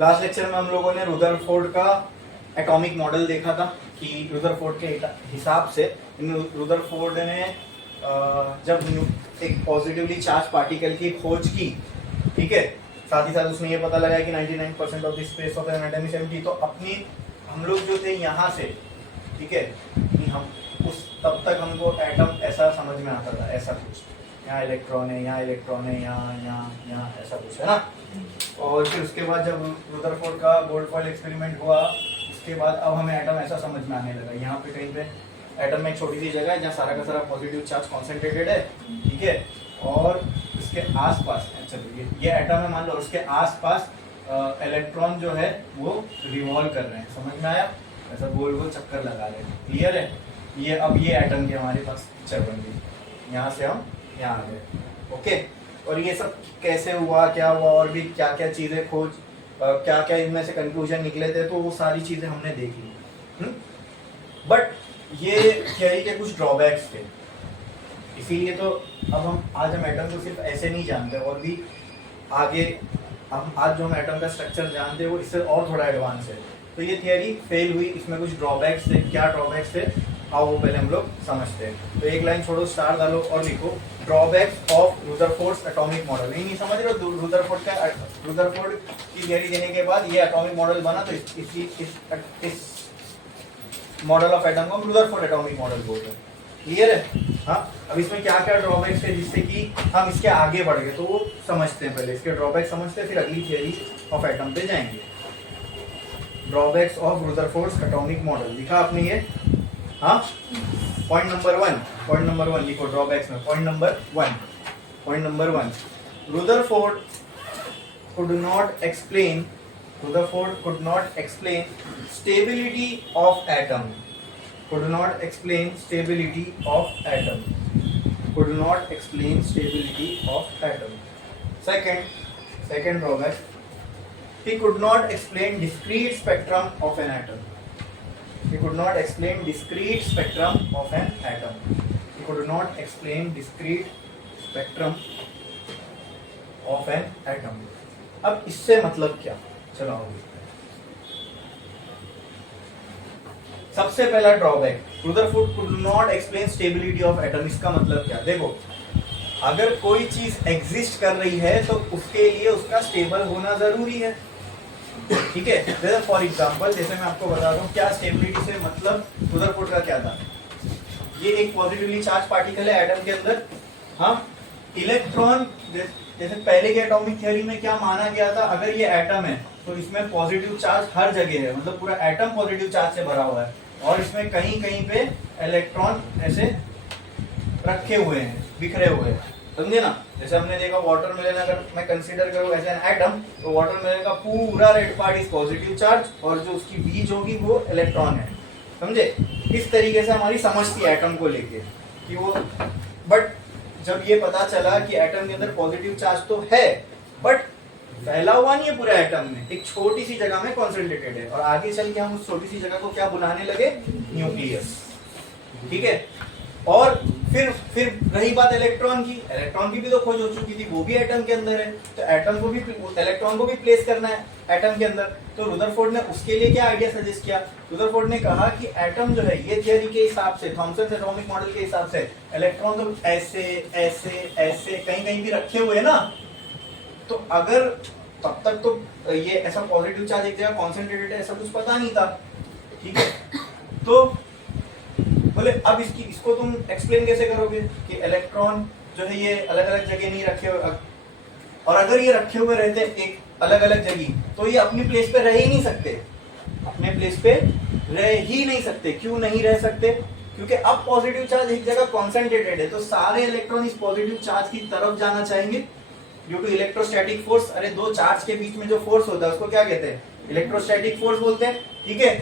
Last lecture में हम लोगों ने रुदरफोर्ड का एटॉमिक मॉडल देखा था कि रुदरफोर्ड के हिसाब से रुदरफोर्ड ने जब एक पॉजिटिवली चार्ज पार्टिकल की खोज की, ठीक है, साथ ही साथ उसने ये पता लगाया कि 99% of the space of an atom is empty. तो अपनी हम लोग जो थे यहाँ से, ठीक है, कि हम उस तब तक हमको एटम ऐसा समझ में आता था, ऐसा कुछ, यहाँ इलेक्ट्रॉन है, यहाँ इलेक्ट्रॉन है, यहाँ यहाँ यहाँ ऐसा कुछ है ना। और फिर उसके बाद जब रुदरफोर्ड का गोल्ड फॉइल एक्सपेरिमेंट हुआ, उसके बाद अब हमें एटम ऐसा समझ में आने लगा। यहाँ पे कहीं पे एटम में एक छोटी सी जगह है जहाँ सारा का सारा पॉजिटिव चार्ज कॉन्सेंट्रेटेड है, ठीक है, और इसके आसपास, चलो ये एटम है मान लो, उसके आसपास इलेक्ट्रॉन जो है वो रिवॉल्व कर रहे हैं, समझ में आया, ऐसा गोल गोल चक्कर लगा रहे हैं, क्लियर है। ये अब ये एटम की हमारे पास पिक्चर बन गई, यहाँ से हम यहाँ आ गए, ओके। और ये सब कैसे हुआ, क्या हुआ, और भी क्या क्या चीजें खोज, क्या क्या इनमें से कंक्लूजन निकले थे, तो वो सारी चीजें हमने देख ली। बट ये थियरी के कुछ ड्रॉबैक्स थे, इसीलिए तो अब हम एटम को सिर्फ ऐसे नहीं जानते, और भी आगे हम आज जो हम एटम का स्ट्रक्चर जानते हैं वो इससे और थोड़ा एडवांस है। तो ये थियरी फेल हुई, इसमें कुछ ड्रॉबैक्स थे। क्या ड्रॉबैक्स थे आओ वो पहले हम लोग समझते हैं। तो एक लाइन छोड़ो, स्टार डालो और लिखो ड्रॉबैक्स ऑफ रुदरफोर्ड्स एटॉमिक मॉडल। नहीं समझ रहे हो, रुदरफोर्ड की थियरी देने के बाद ये एटॉमिक मॉडल बना, तो इस मॉडल ऑफ एटम को हम रुदरफोर्ड एटॉमिक मॉडल बोलते हैं, क्लियर है। हाँ, अब इसमें क्या क्या ड्रॉबैक्स है जिससे कि हम इसके आगे बढ़ गए, तो वो समझते हैं पहले, इसके ड्रॉबैक्स समझते हैं, फिर अगली थियरी ऑफ एटम पे जाएंगे। ड्रॉबैक्स ऑफ रुदरफोर्ड्स एटॉमिक मॉडल लिखा आपने ये, हाँ। पॉइंट नंबर वन लिखो ड्रॉबैक्स में। Point number one, Rutherford could not explain stability of atom. Could not explain stability of atom. Second drawback, he could not explain discrete spectrum of an atom. He could not explain discrete spectrum of an atom. अब इससे मतलब क्या, चलो सबसे पहला drawback, Rutherford could not explain stability of atom. इसका मतलब क्या, देखो अगर कोई चीज एग्जिस्ट कर रही है तो उसके लिए उसका स्टेबल होना जरूरी है, ठीक है। जैसे फॉर एग्जांपल, जैसे मैं आपको बता दूं क्या स्टेबिलिटी से मतलब रुदरफोर्ड का क्या था। ये एक पॉजिटिवली चार्ज पार्टिकल है एटम के अंदर, हाँ, इलेक्ट्रॉन, जैसे पहले के एटॉमिक थ्योरी में क्या माना गया था, अगर ये एटम है तो इसमें पॉजिटिव चार्ज हर जगह है, मतलब पूरा एटम पॉजिटिव चार्ज से भरा हुआ है, और इसमें कहीं कहीं पे इलेक्ट्रॉन ऐसे रखे हुए हैं, बिखरे हुए हैं, समझे ना। जैसे हमने देखा वाटर मेलन, अगर मैं कंसीडर करूं एज एन एटम, तो वाटर मेलन का पूरा red part is positive charge, और जो उसकी बीज होगी वो इलेक्ट्रॉन है, समझे। इस तरीके से हमारी समझ थी एटम को लेके कि वो, बट जब ये पता चला कि एटम के अंदर पॉजिटिव चार्ज तो है, बट फैला हुआ नहीं है पूरा एटम में, एक छोटी सी जगह में कॉन्सेंट्रेटेड है, और आगे चल के हम उस छोटी सी जगह को क्या बुलाने लगे, न्यूक्लियस, ठीक है। और फिर रही बात इलेक्ट्रॉन की भी तो खोज हो चुकी थी, वो भी एटम के अंदर है, तो एटम को भी, इलेक्ट्रॉन को भी प्लेस करना है एटम के अंदर। तो रुदरफोर्ड ने उसके लिए क्या आइडिया सजेस्ट किया, रुदरफोर्ड ने कहा कि एटम जो है, ये थियरी के हिसाब से, थॉमसन एटॉमिक मॉडल के हिसाब से, इलेक्ट्रॉन तो ऐसे ऐसे ऐसे कहीं कहीं भी रखे हुए ना, तो अगर तब तक तो ये ऐसा पॉजिटिव चार्ज एक जगह कॉन्सेंट्रेटेड है, ऐसा कुछ पता नहीं था, ठीक है। तो बोले अब इसको तुम एक्सप्लेन कैसे करोगे कि इलेक्ट्रॉन जो है ये अलग अलग जगह नहीं रखे हुए, और अगर ये रखे हुए रहते एक अलग अलग जगह, तो ये अपनी प्लेस पे रह ही नहीं सकते, क्यों नहीं रह सकते, क्योंकि अब पॉजिटिव चार्ज एक जगह कॉन्सेंट्रेटेड है, तो सारे इलेक्ट्रॉन इस पॉजिटिव चार्ज की तरफ जाना चाहेंगे ड्यू टू इलेक्ट्रोस्टैटिक फोर्स। अरे दो चार्ज के बीच में जो फोर्स होता है उसको क्या कहते हैं, इलेक्ट्रोस्टैटिक फोर्स बोलते हैं, ठीक है।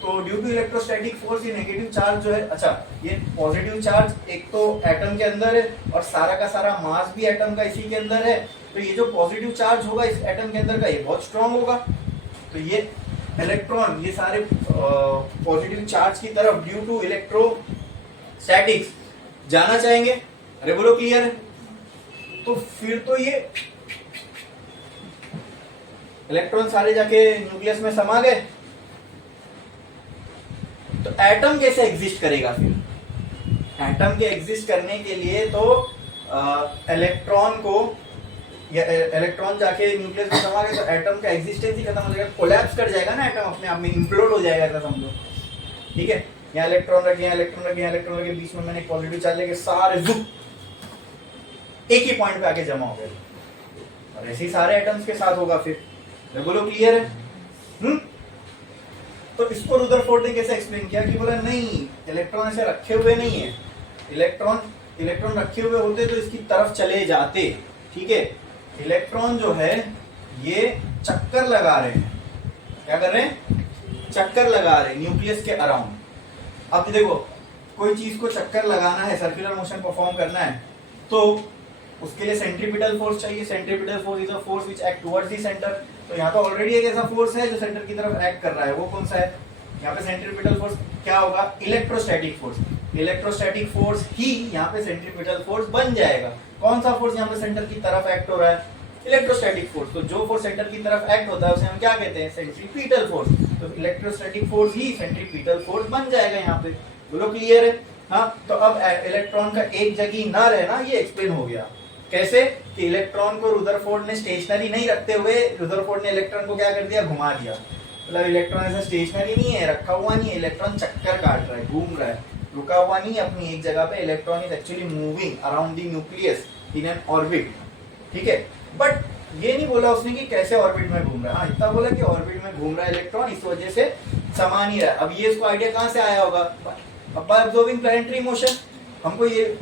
तो ड्यू टू इलेक्ट्रोस्टैटिक फोर्स ये नेगेटिव चार्ज जो है, अच्छा ये पॉजिटिव चार्ज एक तो एटम के अंदर है, और सारा का सारा मास भी एटम का इसी के अंदर है, तो ये जो पॉजिटिव चार्ज होगा इस एटम के अंदर का, ये बहुत स्ट्रांग होगा, तो ये इलेक्ट्रॉन ये सारे पॉजिटिव चार्ज की तरफ ड्यू टू इलेक्ट्रोस्टैटिक्स जाना चाहेंगे। अरे बोलो क्लियर है। तो फिर तो ये इलेक्ट्रॉन सारे जाके न्यूक्लियस में समा गए, तो एटम कैसे एग्जिस्ट करेगा फिर? एटम के एग्जिस्ट करने के लिए तो इलेक्ट्रॉन को या इलेक्ट्रॉन जाके न्यूक्लियस में समा गए तो एटम का एग्जिस्टेंस ही खत्म हो जाएगा, कोलैप्स कर जाएगा ना एटम, अपने आप में इम्प्लोड हो जाएगा ऐसा समझो। ठीक है, यहाँ इलेक्ट्रॉन रखे, यहाँ इलेक्ट्रॉन रखे, यहाँ इलेक्ट्रॉन रखे, बीच में मैंने पॉजिटिव चार्ज लेके सारे जुप एक ही पॉइंट पे आके जमा हो गए, और ऐसे ही सारे एटम्स के साथ होगा फिर। बोलो क्लियर है? तो इसको रुदरफोर्ड ने कैसे एक्सप्लेन किया कि बोला नहीं, इलेक्ट्रॉन ऐसे रखे हुए नहीं है, इलेक्ट्रॉन रखे हुए होते तो इसकी तरफ चले जाते। ठीक है, इलेक्ट्रॉन जो है ये चक्कर लगा रहे हैं, क्या कर रहे हैं? चक्कर लगा रहे हैं न्यूक्लियस के अराउंड। अब देखो, कोई चीज को चक्कर लगाना है, सर्कुलर मोशन परफॉर्म करना है, तो उसके लिए सेंट्रीपिटल फोर्स चाहिए। Centripetal force is a force which act towards the centre. तो यहाँ तो ऑलरेडी एक ऐसा फोर्स है जो सेंटर की तरफ एक्ट कर रहा है, वो कौन सा है? यहाँ पे सेंट्रीपिटल फोर्स क्या होगा? Electrostatic force. इलेक्ट्रोस्टैटिक फोर्स ही यहाँ पे सेंट्रीपिटल फोर्स बन जाएगा। कौन सा फोर्स यहाँ पे सेंटर की तरफ एक्ट हो रहा है? Electrostatic force. तो जो फोर्स सेंटर की तरफ एक्ट होता है उसे हम क्या कहते हैं? Centripetal force. तो इलेक्ट्रोस्टैटिक फोर्स ही सेंट्रीपिटल फोर्स बन जाएगा यहाँ पे। बोलो क्लियर है? हाँ, तो अब इलेक्ट्रॉन का एक जगह ना रहना ये एक्सप्लेन हो गया। कैसे? कि इलेक्ट्रॉन को रुदरफोर्ड ने स्टेशनरी नहीं रखते हुए, रुदरफोर्ड ने इलेक्ट्रॉन को क्या कर दिया? घुमा दिया। मतलब इलेक्ट्रॉन ऐसा स्टेशनरी नहीं है, रखा हुआ नहीं है, इलेक्ट्रॉन चक्कर काट रहा है, घूम रहा है, रुका हुआ नहीं है अपनी एक जगह पे। Electron is actually moving around the nucleus in an orbit. ठीक है, बट ये नहीं बोला उसने कि कैसे ऑर्बिट में घूम रहा है। हाँ, इतना बोला कि ऑर्बिट में घूम रहा है इलेक्ट्रॉन, इस वजह से समा नहीं रहा है। अब ये इसको आइडिया कहाँ से आया होगा? By observing planetary motion. हमको ये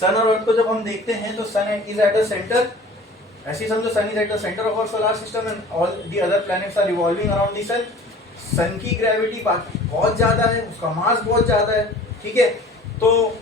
सन और अर्थ को जब हम देखते हैं तो sun is at the centre, ऐसे समझो, sun is at the centre of our solar system and all the other planets are revolving around the sun. Sun की ग्रेविटी बहुत ज्यादा है, उसका मास बहुत ज्यादा है। ठीक है, तो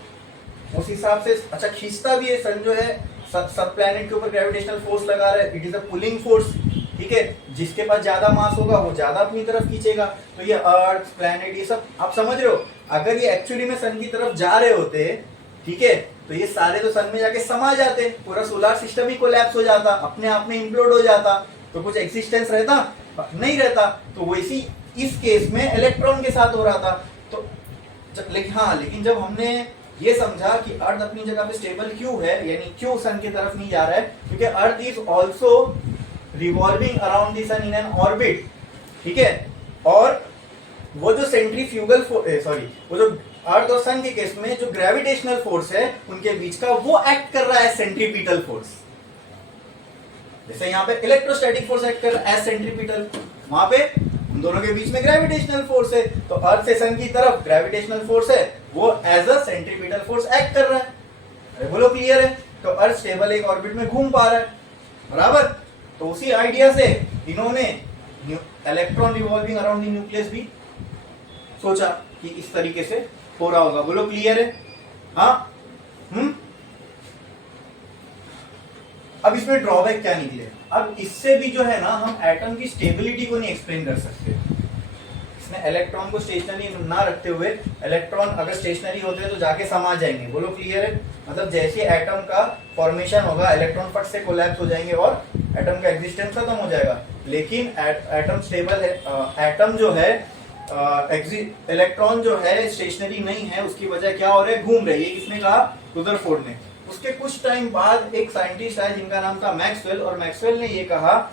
उस हिसाब से अच्छा खींचता भी है सन जो है, सब प्लैनेट के ऊपर ग्रेविटेशनल फोर्स लगा रहा है, it is a pulling force. ठीक है, जिसके पास ज्यादा मास होगा वो ज्यादा अपनी तरफ खींचेगा। तो ये अर्थ, प्लैनेट, ये सब आप समझ रहे हो। अगर ये एक्चुअली में सन की तरफ जा रहे होते, ठीक है, तो ये सारे तो सन में जाके समा जाते, पूरा सोलर सिस्टम ही कोलैप्स हो जाता, अपने आप में इम्प्लोड हो जाता, तो कुछ एक्सिस्टेंस रहता नहीं रहता। तो वैसी इस केस में इलेक्ट्रॉन के साथ हो रहा था। तो लेकिन जब हमने ये समझा कि अर्थ अपनी जगह पे स्टेबल क्यों है, यानी क्यों सन की तरफ नहीं जा रहा है, क्योंकि earth is also revolving around the sun in an orbit. ठीक है, और वो जो सेंट्रीफ्यूगल वो जो अर्थ और सन के केस में जो ग्रेविटेशनल फोर्स है उनके बीच का, वो एक्ट कर रहा है सेंट्रीपिटल फोर्स। जैसे यहाँ पे इलेक्ट्रोस्टैटिक फोर्स एक्ट कर रहा है एज सेंट्रीपिटल, वहां पे उन दोनों के बीच में ग्रेविटेशनल फोर्स है। तो अर्थ से सन की तरफ ग्रेविटेशनल फोर्स है, वो as a centripetal force act कर रहा है। अरे बोलो क्लियर है? तो अर्थ स्टेबल एक ऑर्बिट में घूम पा रहा है, बराबर। तो उसी आइडिया से इन्होंने electron revolving around the nucleus भी सोचा कि इस तरीके से हो रहा होगा। बोलो क्लियर है? हाँ। अब इसमें ड्रॉबैक क्या निकले? अब इससे भी जो है ना, हम एटम की स्टेबिलिटी को नहीं एक्सप्लेन कर सकते। इसने इलेक्ट्रॉन को स्टेशनरी ना रखते हुए, इलेक्ट्रॉन अगर स्टेशनरी होते तो जाके समा जाएंगे। बोलो क्लियर है? मतलब जैसे एटम का फॉर्मेशन होगा, इलेक्ट्रॉन फट से कोलैप्स हो जाएंगे और एटम का एग्जिस्टेंस खत्म हो जाएगा। लेकिन एटम स्टेबल है, एटम जो है, इलेक्ट्रॉन जो है स्टेशनरी नहीं है, उसकी वजह क्या हो रहा है? घूम रही है। किसने कहा? रुदरफोर्ड ने। उसके कुछ टाइम बाद एक साइंटिस्ट आया जिनका नाम था मैक्सवेल, और मैक्सवेल ने ये कहा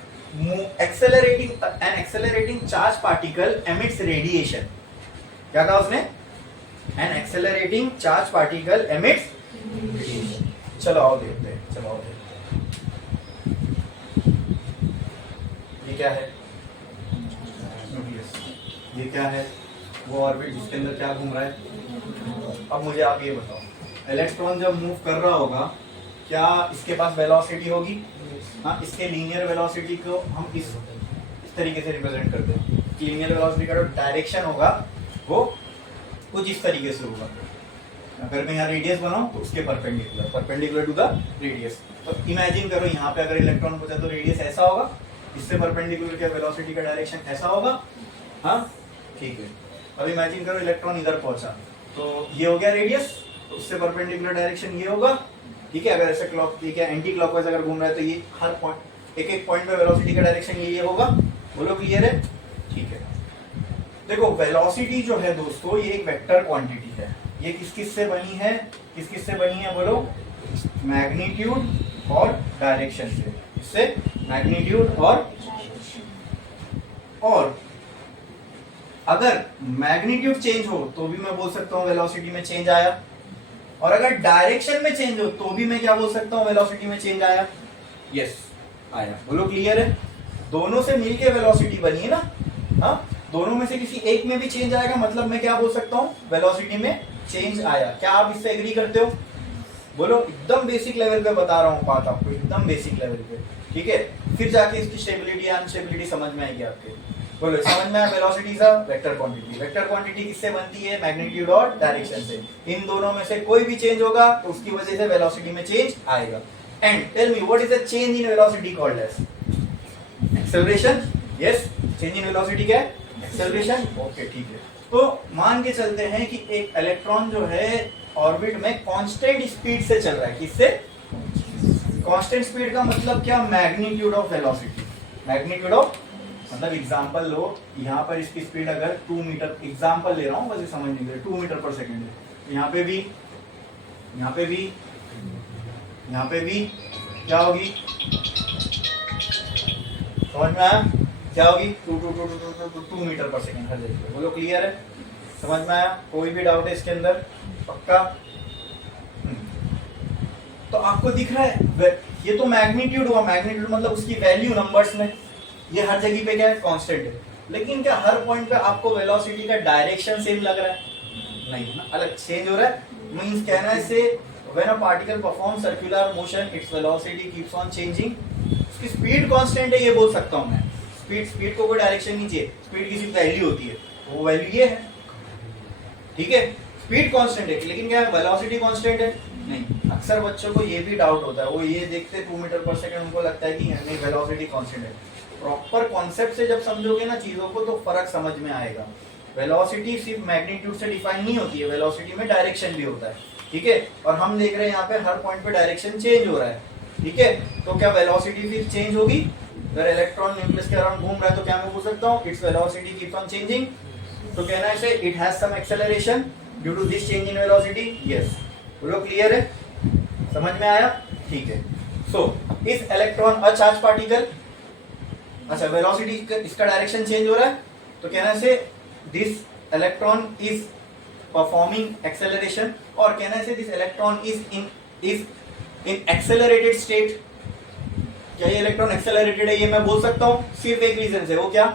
accelerating charge particle emits radiation. क्या कहा उसने? An accelerating charge particle emits radiation. चलो आओ देखते हैं, चलो आओ देखते हैं। ये क्या है? ये क्या है? वो ऑर्बिट जिसके अंदर क्या घूम रहा है? अब मुझे आप ये बताओ, इलेक्ट्रॉन जब मूव कर रहा होगा, क्या इसके पास वेलोसिटी होगी? हाँ, इसके लीनियर वेलोसिटी को हम इस तरीके से रिप्रेजेंट करते हैं कि लीनियर वेलोसिटी का जो डायरेक्शन होगा वो कुछ इस तरीके से होगा। अगर मैं यहाँ रेडियस बनाऊं तो उसके परपेंडिकुलर टू द रेडियस। तो इमेजिन करो यहाँ पे अगर इलेक्ट्रॉन पहुंचा तो रेडियस ऐसा होगा, इससे परपेंडिकुलर क्या वेलोसिटी का डायरेक्शन ऐसा होगा। हाँ ठीक है, अब इमेजिन करो इलेक्ट्रॉन इधर पहुंचा तो ये हो गया रेडियस, तो उससे परपेंडिकुलर डायरेक्शन ये होगा। ठीक है, अगर ऐसे क्लॉक, ठीक है, एंटी क्लॉकवाइज अगर घूम रहा है तो ये हर पॉइंट एक एक पॉइंट पे वेलोसिटी का डायरेक्शन ये होगा। बोलो क्लियर है? ठीक है। देखो वेलोसिटी जो है दोस्तों ये एक वेक्टर क्वांटिटी है। ये किस किस से बनी है? किस किस से बनी है बोलो? मैग्नीट्यूड और डायरेक्शन से। इससे मैग्नीट्यूड और अगर मैग्नीट्यूड चेंज हो तो भी मैं बोल सकता हूं वेलोसिटी में चेंज आया, और अगर डायरेक्शन में चेंज हो तो भी मैं क्या बोल सकता हूं? वेलोसिटी में चेंज आया। यस आया। बोलो क्लियर है? दोनों से मिलके वेलोसिटी बनी है ना। हाँ, दोनों में से किसी एक में भी चेंज आएगा, मतलब मैं क्या बोल सकता हूँ? वेलोसिटी में चेंज आया। क्या आप इससे एग्री करते हो? बोलो। एकदम बेसिक लेवल पे बता रहा हूँ बात आपको, एकदम बेसिक लेवल पे, ठीक है? फिर जाके इसकी स्टेबिलिटी अनस्टेबिलिटी समझ में आएगी आपके। बोलो समझ में आया? Velocity is a vector quantity. Vector quantity किससे बनती है? मैग्नीट्यूड और डायरेक्शन से। इन दोनों में से कोई भी चेंज होगा तो उसकी वजह से वेलोसिटी में चेंज आएगा। And tell me what is the change in velocity called as? Acceleration. Yes, change in velocity क्या है? एक्सेलरेशन। ओके ठीक है। तो मान के चलते हैं कि एक इलेक्ट्रॉन जो है ऑर्बिट में कांस्टेंट स्पीड से चल रहा है। किससे? कांस्टेंट स्पीड का मतलब क्या? Magnitude of velocity. Magnitude of मतलब एग्जांपल लो, यहाँ पर इसकी स्पीड अगर 2 मीटर, एग्जांपल ले रहा हूँ बस समझने के लिए, 2 मीटर पर सेकेंड है। यहाँ पे भी, यहाँ पे भी, यहाँ पे भी क्या होगी? समझ में आया? क्या होगी? 2 मीटर पर सेकेंड हर जगह। बोलो क्लियर है? समझ में आया? कोई भी डाउट है इसके अंदर? पक्का? तो आपको दिख रहा है ये तो मैग्नीट्यूड हुआ। मैग्नीट्यूड मतलब उसकी वैल्यू नंबर्स में। ये हर जगह पे क्या है? कांस्टेंट है। लेकिन क्या हर पॉइंट पे आपको वेलोसिटी का डायरेक्शन सेम लग रहा है? नहीं ना, अलग चेंज हो रहा है। मींस कहना है से when a particle perform circular motion it's velocity keeps on changing. उसकी स्पीड कांस्टेंट है ये बोल सकता हूं मैं। स्पीड को कोई डायरेक्शन नहीं चाहिए, स्पीड की सिर्फ वैल्यू होती है, वो वैल्यू ये है। ठीक है, स्पीड कांस्टेंट है, लेकिन क्या है? वेलोसिटी कांस्टेंट है नहीं। अक्सर बच्चों को ये भी डाउट होता है, वो ये देखते 2 मीटर पर सेकंड, उनको लगता है कि नहीं वेलोसिटी कांस्टेंट है। प्रॉपर कॉन्सेप्ट से जब समझोगे ना चीजों को तो फर्क समझ में आएगा। वेलोसिटी सिर्फ मैग्नीट्यूड से डिफाइन नहीं होती है, वेलोसिटी में डायरेक्शन भी होता है। ठीक है, और हम देख रहे हैं यहाँ पे हर पॉइंट पे डायरेक्शन चेंज हो रहा है। ठीक है, तो क्या वेलोसिटी फिर चेंज होगी? अगर इलेक्ट्रॉन न्यूक्लियस के अराउंड घूम रहा है तो क्या मैं बोल सकता हूँ? It's velocity keeps on changing. तो कहना है इसे it has some acceleration due to this change in velocity. Yes, बोलो क्लियर है? समझ में आया? ठीक है। सो इस इलेक्ट्रॉन अ चार्ज पार्टिकल, अच्छा वेलोसिटी इसका डायरेक्शन चेंज हो रहा है, तो कहना से this electron is performing acceleration, और कहना से this electron is in accelerated state. क्या ये इलेक्ट्रॉन एक्सेलरेटेड है? ये मैं बोल सकता हूं सिर्फ एक रीजन से, वो क्या?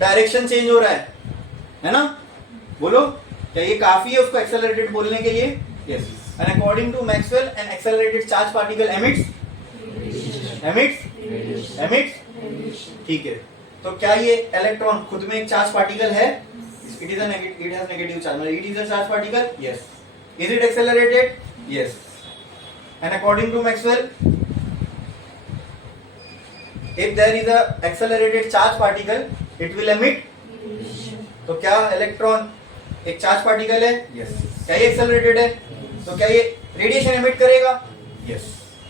डायरेक्शन चेंज हो रहा है ना? बोलो, क्या ये काफी है उसको एक्सेलरेटेड बोलने के लिए? Yes. And according to Maxwell an accelerated charge particle emits. ठीक है, तो क्या ये इलेक्ट्रॉन खुद में एक चार्ज पार्टिकल है? इट हैज नेगेटिव चार्ज, मतलब it is a charge particle. Yes. Is it accelerated? Yes. And according to Maxwell if there is a accelerated charge particle it will emit। तो क्या electron एक charge particle है? Yes. क्या ये accelerated है? तो क्या ये रेडिएशन एमिट करेगा? यस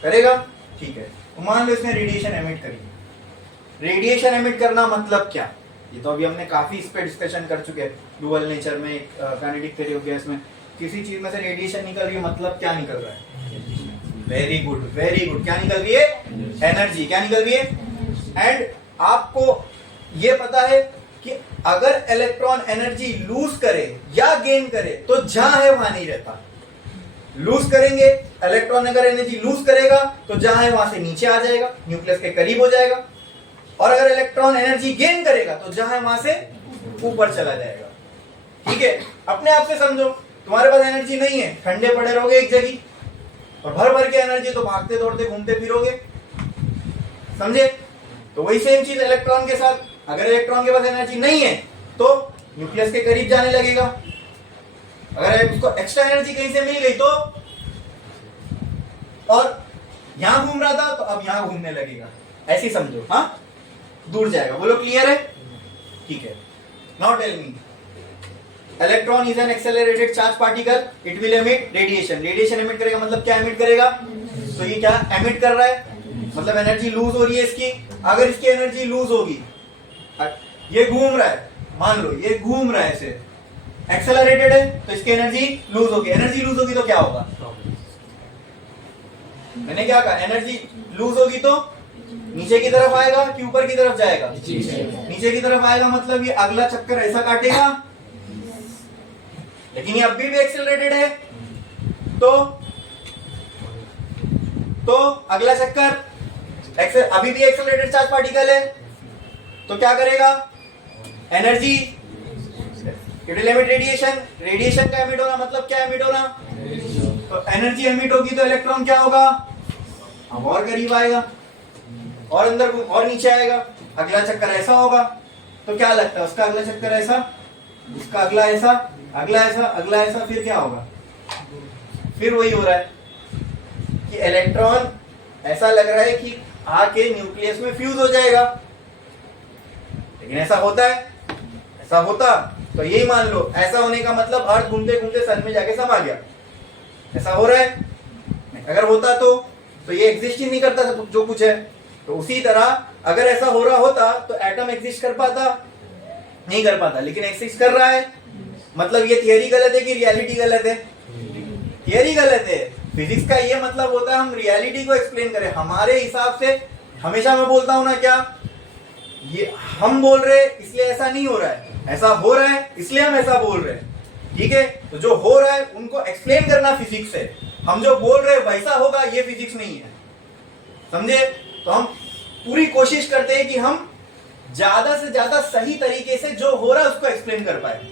करेगा। ठीक है, तो मान लो इसने रेडिएशन एमिट करी। रेडिएशन एमिट करना मतलब क्या? ये तो अभी हमने काफी इस पे डिस्कशन कर चुके हैं। डुअल नेचर में काइनेटिक थ्योरी हो गया, इसमें किसी चीज में से रेडिएशन निकल रही है, मतलब क्या निकल रहा है? Very good, very good. क्या निकल रही है? एनर्जी। क्या निकल रही है? एंड आपको ये पता है कि अगर इलेक्ट्रॉन एनर्जी लूज करे या गेन करे तो जहां है वहां नहीं रहता। लूज करेंगे, इलेक्ट्रॉन अगर एनर्जी लूज करेगा तो जहां है वहां से नीचे आ जाएगा, न्यूक्लियस के करीब हो जाएगा, और अगर इलेक्ट्रॉन एनर्जी गेन करेगा तो जहां है वहां से ऊपर चला जाएगा। ठीक है, अपने आप से समझो, तुम्हारे पास एनर्जी नहीं है, ठंडे पड़े रहोगे एक जगह, और भर भर के एनर्जी तो भागते दौड़ते घूमते फिरोगे। समझे? तो वही सेम चीज इलेक्ट्रॉन के साथ, अगर इलेक्ट्रॉन के पास एनर्जी नहीं है तो न्यूक्लियस के करीब जाने लगेगा, अगर उसको एक्स्ट्रा एनर्जी कहीं से मिल गई तो, और यहां घूम रहा था तो अब यहां घूमने लगेगा। ऐसे समझो, हाँ, दूर जाएगा। बोलो क्लियर है? ठीक है। Now tell me, electron is an accelerated charge particle, it will emit radiation. Radiation emit करेगा मतलब क्या एमिट करेगा? तो ये क्या एमिट कर रहा है? मतलब एनर्जी लूज हो रही है इसकी। अगर इसकी एनर्जी लूज होगी, ये घूम रहा है, मान लो ये घूम रहा है, ऐसे एक्सेलरेटेड है, तो इसकी एनर्जी लूज होगी। एनर्जी लूज होगी तो क्या होगा? मैंने क्या कहा? एनर्जी लूज होगी तो नीचे की तरफ आएगा कि ऊपर की तरफ जाएगा? नीचे की तरफ आएगा, मतलब ये अगला चक्कर ऐसा काटेगा, लेकिन ये अभी भी एक्सेलरेटेड है, तो अगला चक्कर अभी भी एक्सेलरेटेड चार्ज पार्टिकल है, तो क्या करेगा? Energy, it will emit radiation. Radiation का एमिट होना मतलब क्या एमिट होना? तो एनर्जी एमिट होगी तो इलेक्ट्रॉन क्या होगा? अब और करीब आएगा और अंदर और नीचे आएगा, अगला चक्कर ऐसा होगा। तो क्या लगता है उसका अगला चक्कर ऐसा, उसका अगला ऐसा, अगला ऐसा, अगला ऐसा, फिर क्या होगा? फिर वही हो रहा है कि इलेक्ट्रॉन ऐसा लग रहा है कि आके न्यूक्लियस में फ्यूज हो जाएगा, लेकिन ऐसा होता है? ऐसा होता तो यही मान लो, ऐसा होने का मतलब अर्थ घूमते घूमते सन में जाके समा गया। ऐसा हो रहा है? अगर होता तो ये एग्जिस्ट ही नहीं करता जो कुछ है। तो उसी तरह अगर ऐसा हो रहा होता तो एटम एग्जिस्ट कर पाता? नहीं कर पाता, लेकिन एग्जिस्ट कर रहा है। मतलब ये थियरी गलत है कि रियलिटी गलत है? थियरी गलत है। फिजिक्स का ये मतलब होता है हम रियलिटी को एक्सप्लेन करें हमारे हिसाब से। हमेशा मैं बोलता हूं ना, क्या ये हम बोल रहे इसलिए ऐसा नहीं हो रहा है, ऐसा हो रहा है इसलिए हम ऐसा बोल रहे हैं। ठीक है, तो जो हो रहा है उनको एक्सप्लेन करना फिजिक्स है, हम जो बोल रहे हैं वैसा होगा ये फिजिक्स नहीं है, समझे? तो हम पूरी कोशिश करते हैं कि हम ज्यादा से ज्यादा सही तरीके से जो हो रहा है उसको एक्सप्लेन कर पाए।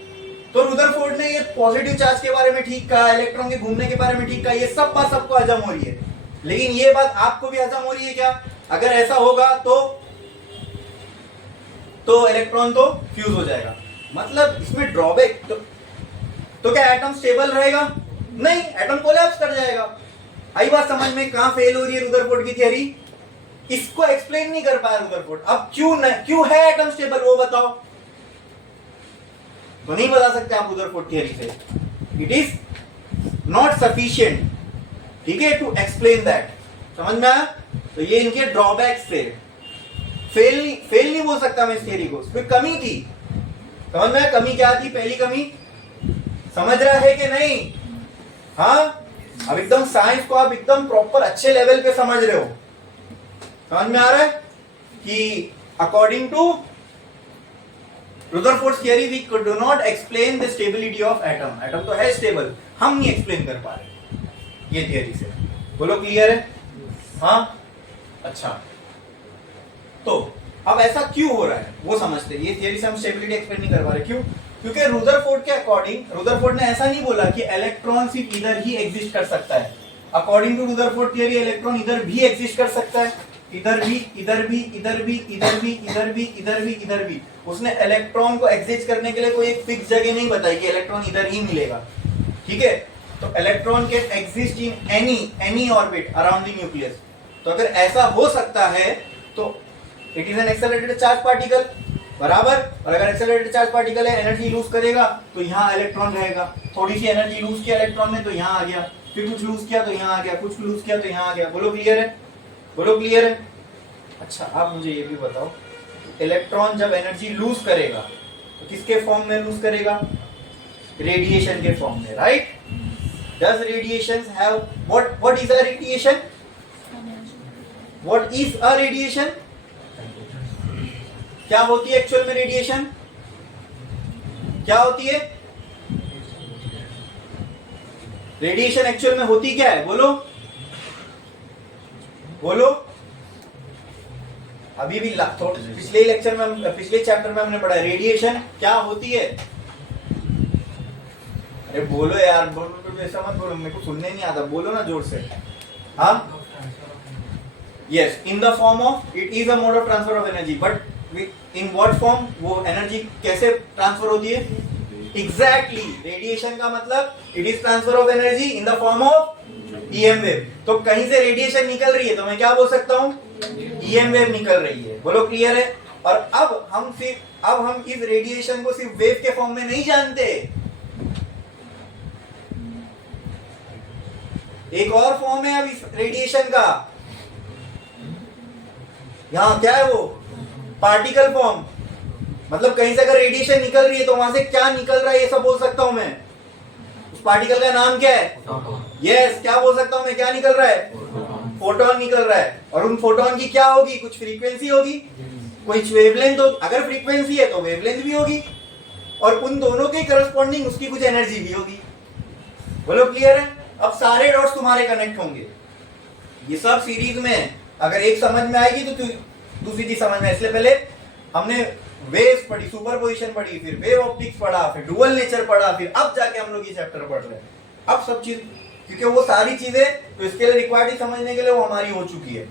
तो रुदरफोर्ड ने ये पॉजिटिव चार्ज के बारे में ठीक कहा, इलेक्ट्रॉन के घूमने के बारे में ठीक कहा, ये सब बात सबको हजम हो रही है, लेकिन ये बात आपको भी हजम हो रही है क्या? अगर ऐसा होगा तो इलेक्ट्रॉन तो फ्यूज हो जाएगा। मतलब इसमें ड्रॉबैक तो क्या एटम स्टेबल रहेगा? नहीं, एटम कोलैप्स कर जाएगा। आई बात समझ में? कहां फेल हो रही है रुदरफोर्ड की थियरी? इसको एक्सप्लेन नहीं कर पाया रुदरफोर्ड। अब क्यों है एटम स्टेबल वो बताओ? तो नहीं बता सकते आप रुदरफोर्ड थियरी से। इट इज नॉट सफिशिएंट, ठीक है, टू एक्सप्लेन दैट। समझ में आया? तो ये इनके ड्रॉबैक्स थे। फेल नहीं बोल सकता मैं इस थियरी को, उसमें कमी थी। समझ में? कमी क्या थी? पहली कमी, समझ रहा है कि नहीं? हाँ, अब एकदम साइंस को आप एकदम प्रॉपर अच्छे लेवल पे समझ रहे हो। समझ में आ रहा है कि according to Rutherford's theory we could not explain the stability of atom. Atom तो है स्टेबल, हम नहीं एक्सप्लेन कर पा रहे ये थियरी से। बोलो क्लियर है? हाँ, अच्छा। तो अब ऐसा क्यों हो रहा है वो समझते हैं। ये थियरी से हम स्टेबिलिटी एक्सप्लेन नहीं कर पा रहे, क्यों? क्योंकि रुदरफोर्ड के अकॉर्डिंग, रुदरफोर्ड ने ऐसा नहीं बोला कि इलेक्ट्रॉन सिर्फ इधर ही एग्जिस्ट कर सकता है। According to Rutherford theory electron इधर भी एग्जिस्ट कर सकता है, इधर भी, इधर भी, इधर भी, इधर भी, इधर भी, इधर भी, इधर भी। उसने इलेक्ट्रॉन को एग्जिस्ट करने के लिए कोई एक फिक्स जगह नहीं बताई कि इलेक्ट्रॉन इधर ही मिलेगा। ठीक है, तो electron can exist in any orbit around the nucleus. तो अगर ऐसा हो सकता है तो it is an accelerated charge particle, बराबर। और अगर एक्सेलरेटेड चार्ज पार्टिकल है, एनर्जी लूज करेगा तो यहाँ इलेक्ट्रॉन रहेगा। थोड़ी सी एनर्जी लूज किया इलेक्ट्रॉन ने तो यहाँ आ गया, फिर कुछ लूज किया तो यहाँ आ गया, कुछ लूज किया तो यहाँ आ गया। बोलो क्लियर है? बोलो क्लियर है? अच्छा, आप मुझे ये भी बताओ, इलेक्ट्रॉन जब एनर्जी लूज करेगा तो किसके फॉर्म में लूज करेगा? रेडिएशन के फॉर्म में, right? Does radiation have what is a radiation? What is a radiation? क्या होती है एक्चुअल में रेडिएशन? क्या होती है रेडिएशन? एक्चुअल में होती क्या है? बोलो बोलो। अभी भी पिछले लेक्चर में, पिछले चैप्टर में हमने पढ़ा है रेडिएशन क्या होती है। अरे बोलो यार, बोलो, ऐसा मत बोलो, मेरे को सुनने नहीं आता, बोलो ना जोर से। हाँ, yes, in the form of, it is a mode of transfer of energy, but in what form? वो एनर्जी कैसे ट्रांसफर होती है? एग्जैक्टली, रेडिएशन का मतलब it is transfer of energy in the form of EM wave. तो कहीं से radiation निकल रही है तो मैं क्या बोल सकता हूँ? ईएम वेव निकल रही है। बोलो क्लियर है? और अब हम इस रेडिएशन को सिर्फ वेव के फॉर्म में नहीं जानते, एक और फॉर्म है अब इस रेडिएशन का, यहाँ क्या है वो पार्टिकल फॉर्म, मतलब कहीं से अगर रेडिएशन निकल रही है तो वहां से क्या निकल रहा है ये सब बोल सकता हूं मैं। उस पार्टिकल का नाम क्या है? यस, क्या बोल सकता हूं मैं, क्या निकल रहा है? फोटोन निकल रहा है। और उन फोटोन की क्या होगी? कुछ फ्रीक्वेंसी होगी, कुछ वेवलेंथ होगी। अगर फ्रीक्वेंसी है तो वेवलेंथ भी होगी, और उन दोनों के करस्पॉन्डिंग उसकी कुछ एनर्जी भी होगी। बोलो क्लियर है? अब सारे डॉट्स तुम्हारे कनेक्ट होंगे। ये सब सीरीज में अगर एक समझ में आएगी तो दूसरी चीज समझ में। इसलिए पहले हमने वेव्स पढ़ी, सुपरपोजिशन पढ़ी, फिर वेव ऑप्टिक्स पढ़ा, फिर डुअल नेचर पढ़ा, फिर अब जाके हम लोग ये चैप्टर पढ़ रहे हैं। अब सब चीज, क्योंकि वो सारी चीजें तो इसके लिए रिक्वायर्ड समझने के लिए वो हमारी हो चुकी है।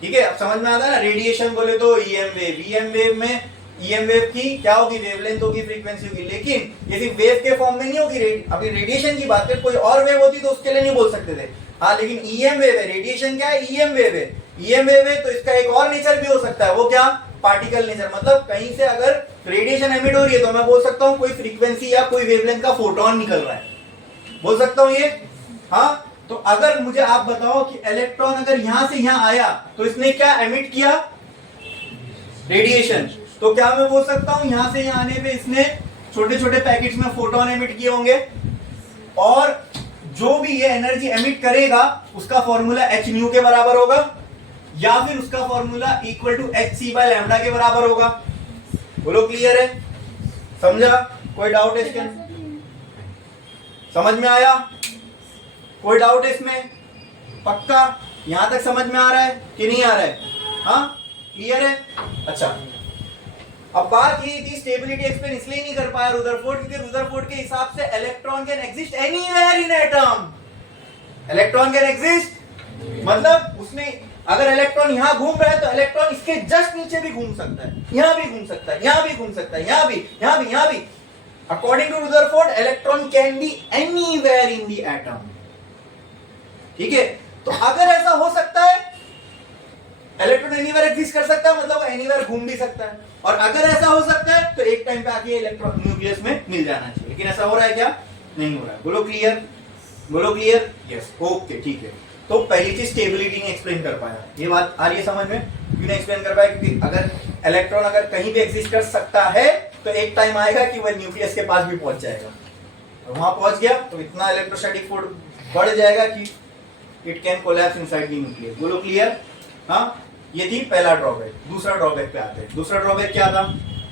ठीक है, अब समझ में आता है ना। रेडिएशन बोले तो ईएम वेव, ईएम वेव में ईएम वेव की क्या होगी? वेवलेंथ होगी, फ्रीक्वेंसी होगी। लेकिन ये सिर्फ वेव के फॉर्म में नहीं होगी। अभी रेडिएशन की बात करें, कोई और वेव होती तो उसके लिए नहीं बोल सकते थे। हाँ, लेकिन ईएम वेव है, रेडिएशन क्या है? ईएम वेव है। ईएम वेव है तो इसका एक और नेचर भी हो सकता है, वो क्या? Particle nature. मतलब कहीं से अगर रेडिएशन एमिट हो रही है तो मैं बोल सकता हूँ कोई फ्रीक्वेंसी या कोई वेवलेंथ का फोटोन निकल रहा है, बोल सकता हूँ ये। हाँ, तो अगर मुझे आप बताओ कि इलेक्ट्रॉन अगर यहां से यहां आया तो इसने क्या एमिट किया? रेडिएशन। तो क्या मैं बोल सकता हूं यहां से यहां आने पे इसने छोटे छोटे पैकेट्स में फोटोन एमिट किए होंगे, और जो भी ये एनर्जी एमिट करेगा उसका फॉर्मूला h न्यू के बराबर होगा, या फिर उसका formula equal to hc by lambda के बराबर होगा। बोलो क्लियर है? समझा? कोई डाउट है इसके अंदर? समझ में आया? कोई डाउट है इसमें? पक्का यहां तक समझ में आ रहा है कि नहीं आ रहा है? हाँ, क्लियर है? अच्छा, अब बात ये थी स्टेबिलिटी एक्सप्लेन इसलिए नहीं कर पाया रुदरफोर्ड, क्योंकि रुदरफोर्ड के हिसाब से electron can exist anywhere in atom. Electron can exist मतलब उसने अगर इलेक्ट्रॉन यहां घूम रहा है तो इलेक्ट्रॉन इसके जस्ट नीचे भी घूम सकता है, यहां भी घूम सकता है, यहां भी घूम सकता है, यहां भी, यहां भी, यहां भी। According to Rutherford electron can be anywhere in the atom. ठीक है, तो अगर ऐसा हो सकता है, इलेक्ट्रॉन एनीवेयर एग्जिस्ट कर सकता है, मतलब एनीवेयर घूम भी सकता है। और अगर ऐसा हो सकता है तो एक टाइम पे आके इलेक्ट्रॉन न्यूक्लियस में मिल जाना चाहिए। लेकिन ऐसा हो रहा है क्या? नहीं हो रहा है। बोलो क्लियर? बोलो क्लियर? यस, ओके, ठीक है। तो पहली चीज स्टेबिलिटी नहीं एक्सप्लेन कर पाया, ये बात आ रही है समझ में? क्यों नहीं एक्सप्लेन कर पाया? क्योंकि अगर इलेक्ट्रॉन अगर कहीं भी एग्जिस्ट कर सकता है तो एक टाइम आएगा कि वह न्यूक्लियस के पास भी पहुंच जाएगा, और वहां पहुंच गया तो इतना इलेक्ट्रोस्टैटिक फोर्स बढ़ जाएगा कि it can collapse inside the nucleus. बोलो क्लियर? हाँ, ये थी पहला ड्रॉबैक। दूसरा ड्रॉबैक पे आते हैं। दूसरा ड्रॉबैक क्या था?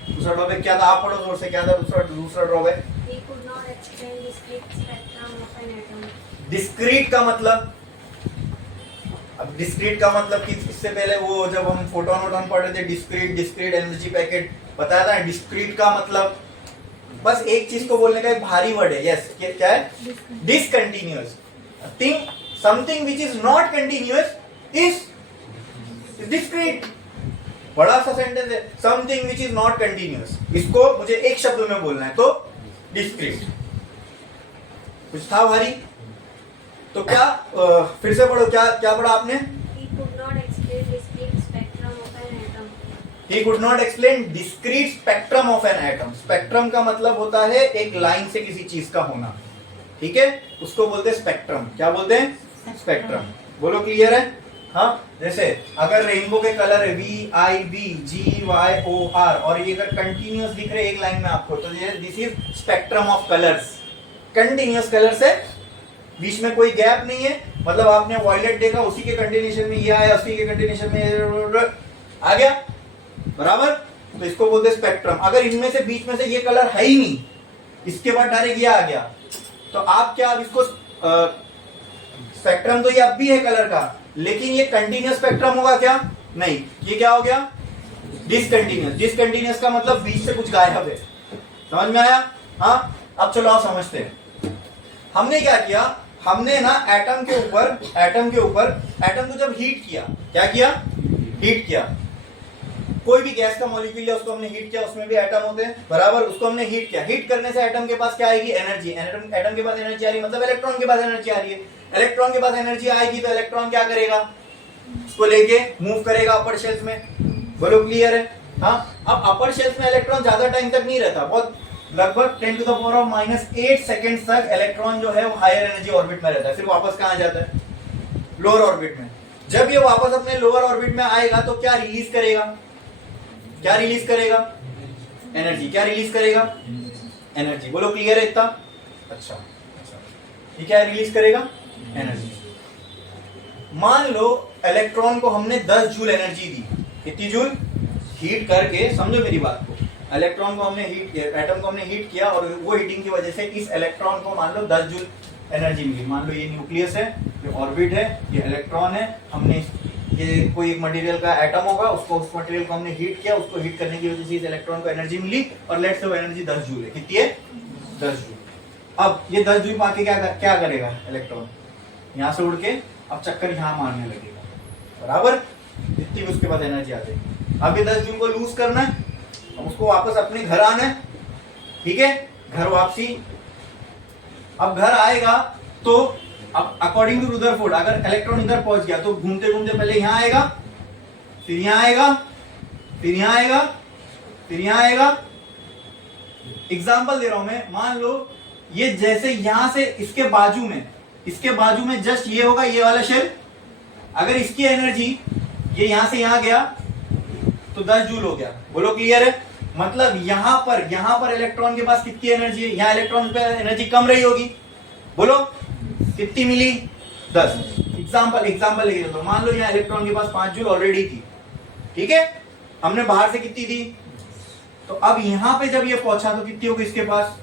दूसरा ड्रॉबैक क्या था? आप पढ़ो जोर से, क्या था दूसरा ड्रॉबैक? डिस्क्रीट का मतलब, अब डिस्क्रीट का मतलब कि इससे पहले वो जब हम फोटोन वोटोन पढ़ रहे थे, डिस्क्रीट एनर्जी पैकेट बताया था। डिस्क्रीट का मतलब बस एक चीज को बोलने का एक भारी वर्ड है। यस, क्या है? Discontinuous thing, something which is not continuous is discrete. बड़ा सा सेंटेंस है, something which is not continuous. इसको मुझे एक शब्द में बोलना है तो डिस्क्रीट। कुछ था भारी? तो क्या फिर से पढ़ो, क्या क्या पढ़ा आपने? He could not explain discrete spectrum of an atom. He could not explain discrete spectrum of an atom. Spectrum का मतलब होता है एक लाइन से किसी चीज का होना। ठीक है, उसको बोलते हैं स्पेक्ट्रम। क्या बोलते हैं? स्पेक्ट्रम। बोलो क्लियर है? हाँ, जैसे अगर रेनबो के कलर है VIB GYOR और ये अगर कंटिन्यूअस दिख रहे एक लाइन में आपको, तो ये this is spectrum of colours. Continuous colour से बीच में कोई गैप नहीं है, मतलब आपने वॉयलेट देखा, उसी के कंटिन्यूएशन में ये आया, उसी के कंटिन्यूएशन में आ गया, बराबर। तो इसको बोलते हैं स्पेक्ट्रम। अगर इनमें से बीच में से ये कलर है ही नहीं, इसके बाद डायरेक्ट ये आ गया, तो आप क्या, अब इसको स्पेक्ट्रम तो ये अब भी है कलर का, लेकिन ये कंटिन्यूअस स्पेक्ट्रम होगा क्या? नहीं, ये क्या हो गया? डिसकंटिन्यूअस। डिसकंटिन्यूअस का मतलब बीच से कुछ गायब है। समझ में आया? हाँ, अब चलो आप समझते हैं। हमने क्या किया, हमने ना एटम के ऊपर एटम को जब हीट किया, क्या किया? हीट किया। कोई भी गैस का मॉलिक्यूल है उसको हमने हीट किया, उसमें भी एटम होते हैं, बराबर। उसको हमने हीट किया, हीट करने से एटम के पास क्या आएगी? एनर्जी। एटम के पास एनर्जी आ रही है, मतलब इलेक्ट्रॉन के पास एनर्जी आ रही है। इलेक्ट्रॉन के पास एनर्जी आएगी तो इलेक्ट्रॉन क्या करेगा? उसको लेके मूव करेगा अपर शेल्स में। बोलो क्लियर है? हाँ, अब अपर शेल्स में इलेक्ट्रॉन ज्यादा टाइम तक नहीं रहता, बहुत लगभग 10⁻⁻⁸ सेकेंड तक इलेक्ट्रॉन जो है वो हायर एनर्जी ऑर्बिट में रहता है, फिर वापस कहां जाता है? लोअर ऑर्बिट में। जब ये वापस अपने लोअर ऑर्बिट में आएगा तो क्या रिलीज करेगा? क्या रिलीज करेगा? एनर्जी। क्या रिलीज करेगा? एनर्जी। बोलो क्लियर है इतना? अच्छा, ये क्या रिलीज करेगा? एनर्जी। मान लो इलेक्ट्रॉन को हमने 10 जूल एनर्जी दी। कितनी जूल? हीट करके, समझो मेरी बात को, इलेक्ट्रॉन को हमने हीट, एटम को हमने हीट किया और वो हीटिंग की वजह से इस इलेक्ट्रॉन को मान लो 10 जूल एनर्जी मिली। मान लो ये न्यूक्लियस है, ये ऑर्बिट है, ये इलेक्ट्रॉन है, हमने ये कोई एक मटेरियल का एटम होगा, उसको, उस मटेरियल को हमने हीट किया, उसको हीट करने की वजह से इस इलेक्ट्रॉन को एनर्जी मिली और लेट्स से वो एनर्जी 10 जूल है। कितनी है? 10 जूल। अब ये 10 जूल पाके क्या करेगा इलेक्ट्रॉन? यहाँ से उड़ के अब चक्कर यहाँ मारने लगेगा, बराबर, जितनी भी उसके पास एनर्जी आ जाएगी। अब ये 10 जूल को लूज करना है, अब उसको वापस अपने घर आना है, ठीक है, घर वापसी। अब घर आएगा तो अब अकॉर्डिंग टू रुदरफोर्ड अगर इलेक्ट्रॉन इधर पहुंच गया तो घूमते घूमते पहले यहां आएगा, फिर यहां आएगा, फिर यहां आएगा, फिर यहां आएगा। एग्जाम्पल दे रहा हूं मैं, मान लो ये जैसे यहां से इसके बाजू में जस्ट ये होगा, ये वाला शेल, अगर इसकी एनर्जी ये यहां से यहां गया तो 10 जूल हो गया। बोलो क्लियर है? मतलब यहां पर इलेक्ट्रॉन के पास कितनी एनर्जी है? यहां इलेक्ट्रॉन पे एनर्जी कम रही होगी। बोलो कितनी मिली? 10। एग्जाम्पल लेके चलता हूं, मान लो यहां इलेक्ट्रॉन के पास 5 जूल ऑलरेडी थी, ठीक है, हमने बाहर से कितनी दी, तो अब यहां पे जब ये पहुंचा तो कितनी हो गई इसके पास?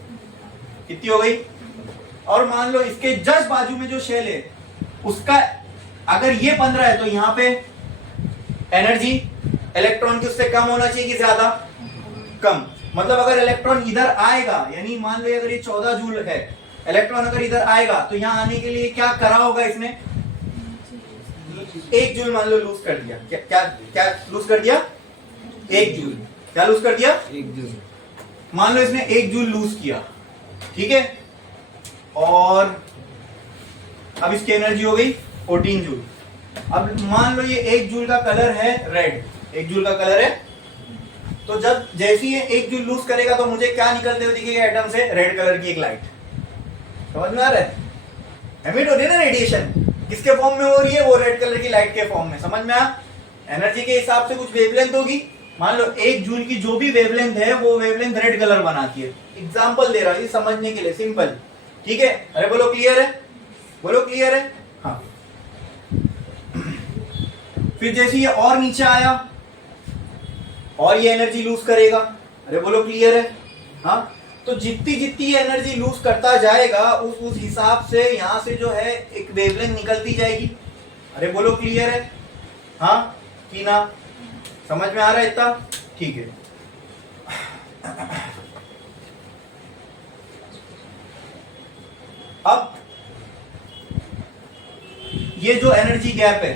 कितनी हो गई? और मान लो इसके जस्ट बाजू में जो शेल है उसका अगर ये 15 है तो यहां पे एनर्जी इलेक्ट्रॉन की उससे कम होना चाहिए कि ज्यादा? कम। मतलब अगर इलेक्ट्रॉन इधर आएगा, यानी मान लो अगर ये 14 जूल है, इलेक्ट्रॉन अगर इधर आएगा तो यहां आने के लिए क्या करा होगा इसने? 1 जूल मान लो लूज कर दिया। क्या लूज कर दिया? 1 जूल। क्या लूज कर दिया? 1 जूल। मान लो इसने 1 जूल लूज किया, ठीक है, और अब इसकी एनर्जी हो गई 14 जूल। अब मान लो ये 1 जूल का कलर है रेड, 1 जूल का कलर है, तो जब जैसे ही 1 जूल लूज करेगा तो मुझे क्या निकलते हुए दिखेगा एटम से? रेड कलर की एक लाइट। समझ में आ रहा है? एमिट हो रही है ना रेडिएशन, किसके फॉर्म में हो रही है? वो रेड कलर की लाइट के फॉर्म में। समझ में आ? एनर्जी के हिसाब से कुछ वेवलेंथ होगी, मान लो 1 जूल की जो भी वेवलेंथ है वो वेवलेंथ रेड कलर बनाती है। एग्जांपल दे रहा हूं समझने के लिए, सिंपल, ठीक है? अरे बोलो क्लियर है? बोलो क्लियर है? हाँ। फिर जैसे ये और नीचे आया और ये एनर्जी लूज करेगा। अरे बोलो क्लियर है? हाँ। तो जितनी ये एनर्जी लूज करता जाएगा उस हिसाब से यहां से जो है एक वेवलेंथ निकलती जाएगी। अरे बोलो क्लियर है? हाँ कि ना? समझ में आ रहा है इतना? ठीक है। अब ये जो एनर्जी गैप है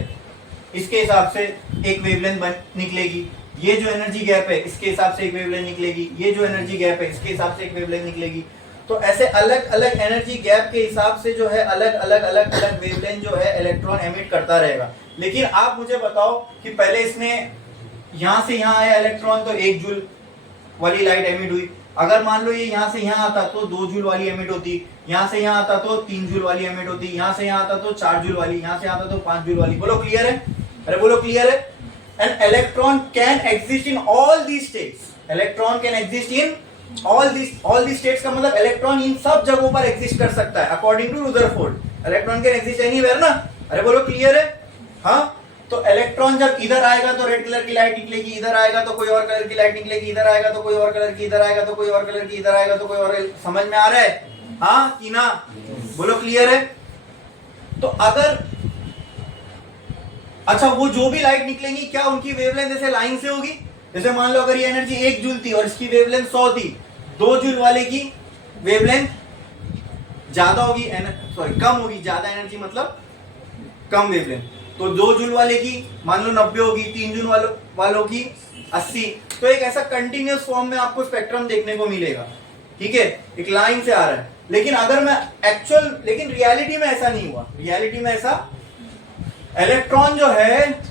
इसके हिसाब से एक वेवलेंथ निकलेगी, ये जो एनर्जी गैप है इसके हिसाब से एक वेवलेंथ निकलेगी, ये जो एनर्जी गैप है इसके हिसाब से एक वेवलेंथ निकलेगी। तो ऐसे अलग अलग एनर्जी गैप के हिसाब से जो है अलग अलग वेवलेंथ जो है इलेक्ट्रॉन एमिट करता रहेगा। लेकिन आप मुझे बताओ कि पहले इसने यहां से यहां आया इलेक्ट्रॉन तो 1 जूल वाली लाइट एमिट हुई, अगर मान लो ये यहां से यहां आता तो 2 जूल वाली एमिट होती, यहां से यहां आता तो 3 जूल वाली एमिट होती, यहां से यहां आता तो 4 जूल वाली, यहां से आता तो 5 जूल वाली। बोलो क्लियर है? अरे बोलो क्लियर है? An electron can exist in all these states. Electron can exist in all these states का मतलब इलेक्ट्रॉन इन सब जगहों पर एग्जिस्ट कर सकता है according to Rutherford. Electron can exist anywhere ना? अरे बोलो क्लियर है? हाँ। तो इलेक्ट्रॉन जब इधर आएगा तो रेड कलर की लाइट निकलेगी, इधर आएगा तो कोई और कलर की लाइट निकलेगी, इधर आएगा तो कोई और कलर की, इधर आएगा तो कोई और कलर की, इधर आएगा तो कोई और। समझ में आ रहा है? हाँ कि ना? बोलो क्लियर है? तो अगर अच्छा वो जो भी लाइट निकलेंगी क्या उनकी वेवलेंथ जैसे लाइन से होगी? जैसे मान लो अगर ये एनर्जी 1 जूल थी और इसकी वेवलेंथ 100 थी, 2 जूल वाले की वेवलेंथ ज्यादा होगी, सॉरी कम होगी, ज्यादा एनर्जी मतलब कम वेवलेंथ। तो 2 जूल वाले की मान लो 90 होगी, 3 जूल वालों की 80। तो एक ऐसा कंटिन्यूअस फॉर्म में आपको स्पेक्ट्रम देखने को मिलेगा, ठीक है, एक लाइन से आ रहा है। लेकिन अगर मैं लेकिन रियलिटी में ऐसा नहीं हुआ। रियलिटी में ऐसा इलेक्ट्रॉन जो है,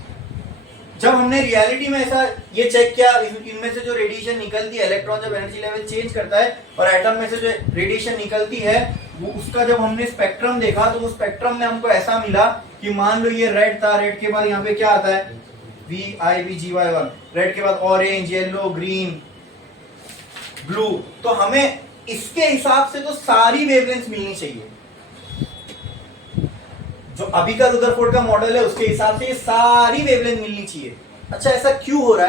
जब हमने रियलिटी में ऐसा ये चेक किया, इनमें से जो रेडिएशन निकलती है, इलेक्ट्रॉन जब एनर्जी लेवल चेंज करता है और एटम में से जो रेडिएशन निकलती है वो उसका जब हमने स्पेक्ट्रम देखा तो वो स्पेक्ट्रम में हमको ऐसा मिला कि मान लो ये रेड था, रेड के बाद यहाँ पे क्या आता है VIBGY1, रेड के बाद ऑरेंज, येलो, ग्रीन, ब्लू, तो हमें इसके हिसाब से तो सारी वेवलेंथ मिलनी चाहिए। जो अभी का रुदरफोर्ड का मॉडल है उसके हिसाब से ये सारी वेवलेंथ मिलनी चाहिए। अच्छा, ऐसा क्यों हो रहा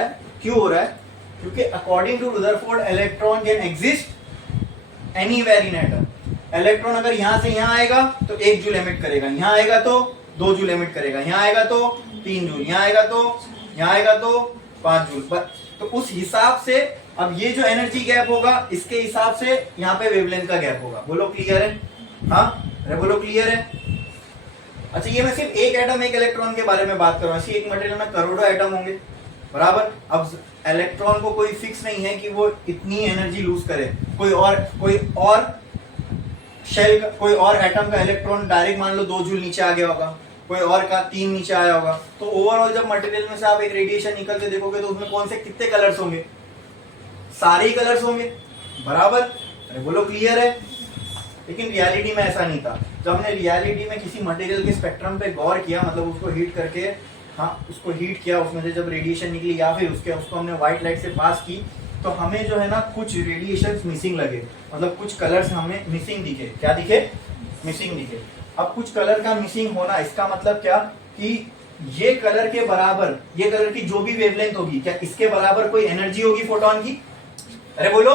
है? क्योंकि according to Rutherford electron can exist anywhere in atom. Electron अगर यहां से यहां आएगा तो 1 जूल एमिट करेगा, यहां आएगा तो 2 जूल एमिट करेगा, यहां आएगा तो 3 जूल, यहां आएगा तो 5 जूल। तो उस हिसाब से अब ये जो एनर्जी गैप होगा इसके हिसाब से यहाँ पे वेवलेंथ का गैप होगा। बोलो क्लियर है? हाँ, अरे बोलो क्लियर है? अच्छा, ये मैं सिर्फ एक एटम एक इलेक्ट्रॉन के बारे में बात कर रहा हूँ। एक मटेरियल में करोड़ों एटम होंगे, बराबर। अब इलेक्ट्रॉन को कोई फिक्स नहीं है कि वो इतनी एनर्जी लूज करे। कोई और एटम का इलेक्ट्रॉन डायरेक्ट मान लो 2 जूल नीचे आ गया होगा, कोई और का 3 नीचे आया होगा। तो ओवरऑल जब मटेरियल में से आप एक रेडिएशन निकलते देखोगे तो उसमें कौन से कितने कलर्स होंगे? सारे ही कलर्स होंगे, बराबर। अरे बोलो क्लियर है? लेकिन रियलिटी में ऐसा नहीं था। जब हमने रियलिटी में किसी मटेरियल के स्पेक्ट्रम पे गौर किया, मतलब उसको हीट करके, उसको हीट किया, उसमें से जब रेडिएशन निकली या फिर उसको हमने व्हाइट लाइट से पास की, तो हमें जो है ना कुछ रेडिएशन मिसिंग लगे, मतलब कुछ कलर्स हमें मिसिंग दिखे। क्या दिखे? मिसिंग दिखे। अब कुछ कलर का मिसिंग होना, इसका मतलब क्या कि ये कलर के बराबर, ये कलर की जो भी वेवलेंथ होगी, क्या इसके बराबर कोई एनर्जी होगी फोटोन की? अरे बोलो,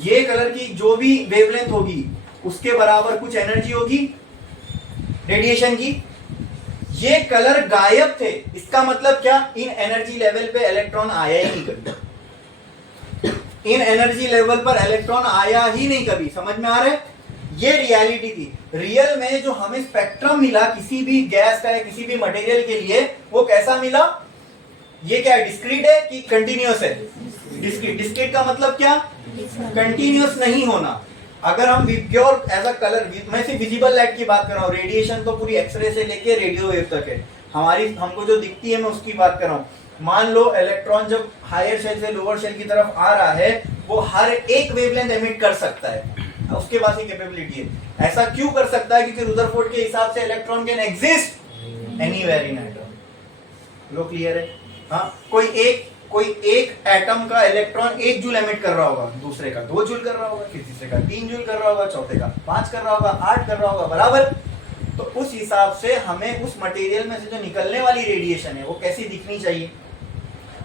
ये कलर की जो भी वेवलेंथ होगी उसके बराबर कुछ एनर्जी होगी रेडिएशन की। ये कलर गायब थे, इसका मतलब क्या? इन एनर्जी लेवल पे इलेक्ट्रॉन आया ही नहीं कभी। इन एनर्जी लेवल पर इलेक्ट्रॉन आया ही नहीं कभी। समझ में आ रहा है? ये रियलिटी थी। रियल में जो हमें स्पेक्ट्रम मिला किसी भी गैस का या किसी भी मटेरियल के लिए, वो कैसा मिला? ये क्या है? डिस्क्रीट है कि कंटिन्यूअस है? डिस्क्रीट का मतलब क्या? कंटिन्यूअस नहीं होना। अगर हम प्योर एज अ कलर, मैं सिर्फ विजिबल लाइट की बात कर रहा हूँ, रेडिएशन तो पूरी एक्सरे से लेके रेडियो वेव तक है, हमको जो दिखती है मैं उसकी बात कर रहा हूँ। मान लो इलेक्ट्रॉन जब हायर शेल से लोअर शेल की तरफ आ रहा है, वो हर एक वेवलेंथ एमिट कर सकता है, उसके पास ये कैपेबिलिटी है। ऐसा क्यों कर सकता है? क्योंकि रुदरफोर्ड के हिसाब से electron can exist anywhere in atom. Low clear है? हाँ, कोई एक एटम का इलेक्ट्रॉन 1 जूल एमिट कर रहा होगा, दूसरे का 2 जूल कर रहा होगा, फिर तीसरे का 3 जूल कर रहा होगा, चौथे का 5 कर रहा होगा, 8 कर रहा होगा, बराबर। तो उस हिसाब से हमें उस मटेरियल में से जो निकलने वाली रेडिएशन है वो कैसी दिखनी चाहिए?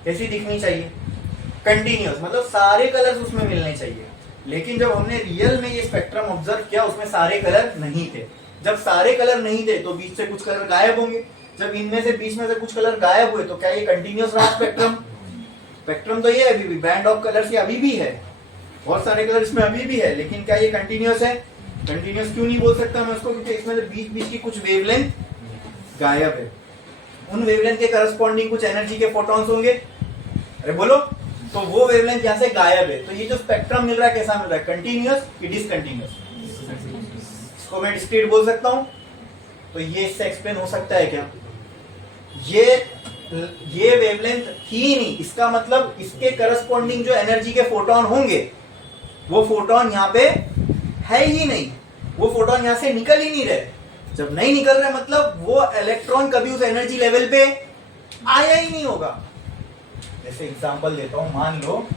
कैसी दिखनी चाहिए? कंटिन्यूअस, मतलब सारे कलर्स उसमें मिलने चाहिए। लेकिन जब हमने रियल में ये स्पेक्ट्रम ऑब्जर्व किया, उसमें सारे कलर नहीं थे। जब सारे कलर नहीं थे तो बीच से कुछ कलर गायब होंगे। जब इनमें से बीच में से कुछ कलर गायब हुए तो क्या ये कंटिन्यूअस रहा स्पेक्ट्रम? स्पेक्ट्रम तो ये अभी भी बैंड ऑफ कलर्स ये अभी भी है, बहुत सारे कलर इसमें अभी भी है, लेकिन क्या ये कंटिन्यूअस है? कंटिन्यूअस क्यों नहीं बोल सकता मैं उसको? क्योंकि इसमें से बीच की कुछ वेवलेंथ गायब है। उन वेवलेंथ के करस्पॉन्डिंग कुछ एनर्जी के फोटॉन्स होंगे। अरे बोलो, तो वो वेवलेंथ यहाँ से गायब है। तो ये जो स्पेक्ट्रम मिल रहा है कैसा मिल रहा है? कंटिन्यूअस कि डिसकंटिन्यूअस? इसको मैं डिस्क्रीट बोल सकता हूँ। तो ये इससे एक्सप्लेन हो सकता है क्या? ये वेवलेंथ थी ही नहीं, इसका मतलब इसके करस्पॉन्डिंग जो एनर्जी के फोटोन होंगे वो फोटोन यहाँ पे है ही नहीं, वो फोटोन यहाँ से निकल ही नहीं रहे। जब नहीं निकल रहे मतलब वो इलेक्ट्रॉन कभी उस एनर्जी लेवल पे आया ही नहीं होगा। जैसे एग्जांपल देता हूं, मान लो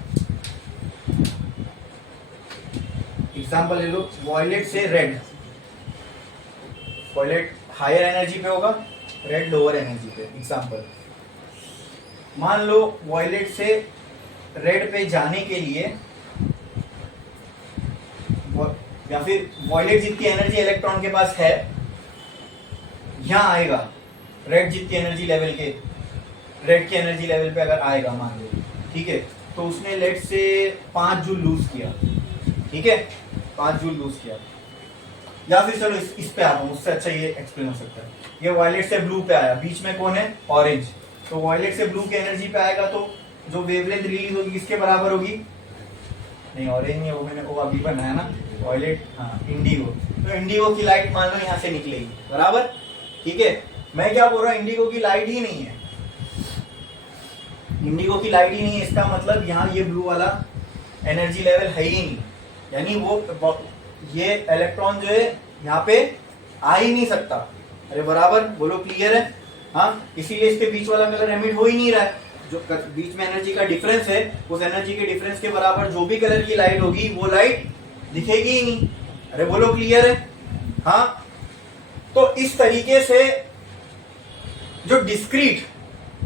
एग्जांपल ले लो, वॉयलेट से रेड, वॉयलेट हायर एनर्जी पे होगा, रेड लोअर एनर्जी पे। एग्जांपल मान लो वॉयलेट से रेड पे जाने के लिए, या फिर वॉयलेट जितनी एनर्जी इलेक्ट्रॉन के पास है यहां आएगा, रेड जितनी एनर्जी लेवल के, रेड के एनर्जी लेवल पे अगर आएगा मान लो, ठीक है, तो उसने लेट से 5 जूल लूज किया, ठीक है, 5 जूल लूज किया। या फिर चलो इस पे आता हूं, उससे अच्छा ये एक्सप्लेन हो सकता है। ये वॉयलेट से ब्लू पे आया, बीच में कौन है? ऑरेंज। तो वॉयलेट से ब्लू की एनर्जी पे आएगा तो जो वेवलेंथ रिलीज होगी किसके बराबर होगी? नहीं, ऑरेंज नहीं, वो अभी बनाया ना, वॉयलेट, हाँ, इंडिगो। तो इंडिगो की लाइट मान लो यहाँ से निकलेगी, बराबर, ठीक है। मैं क्या बोल रहा हूँ, इंडिगो की लाइट ही नहीं है, इंडिगो की लाइट ही नहीं है, इसका मतलब यहाँ ये ब्लू वाला एनर्जी लेवल है ही नहीं, यानी वो ये इलेक्ट्रॉन जो है यहाँ पे आ ही नहीं सकता। अरे बराबर, बोलो क्लियर है। हाँ, इसीलिए इसके बीच वाला कलर एमिट हो ही नहीं रहा है। जो बीच में एनर्जी का डिफरेंस है, उस एनर्जी के डिफरेंस के बराबर जो भी कलर की लाइट होगी वो लाइट दिखेगी ही नहीं। अरे बोलो क्लियर है। हाँ, तो इस तरीके से जो डिस्क्रीट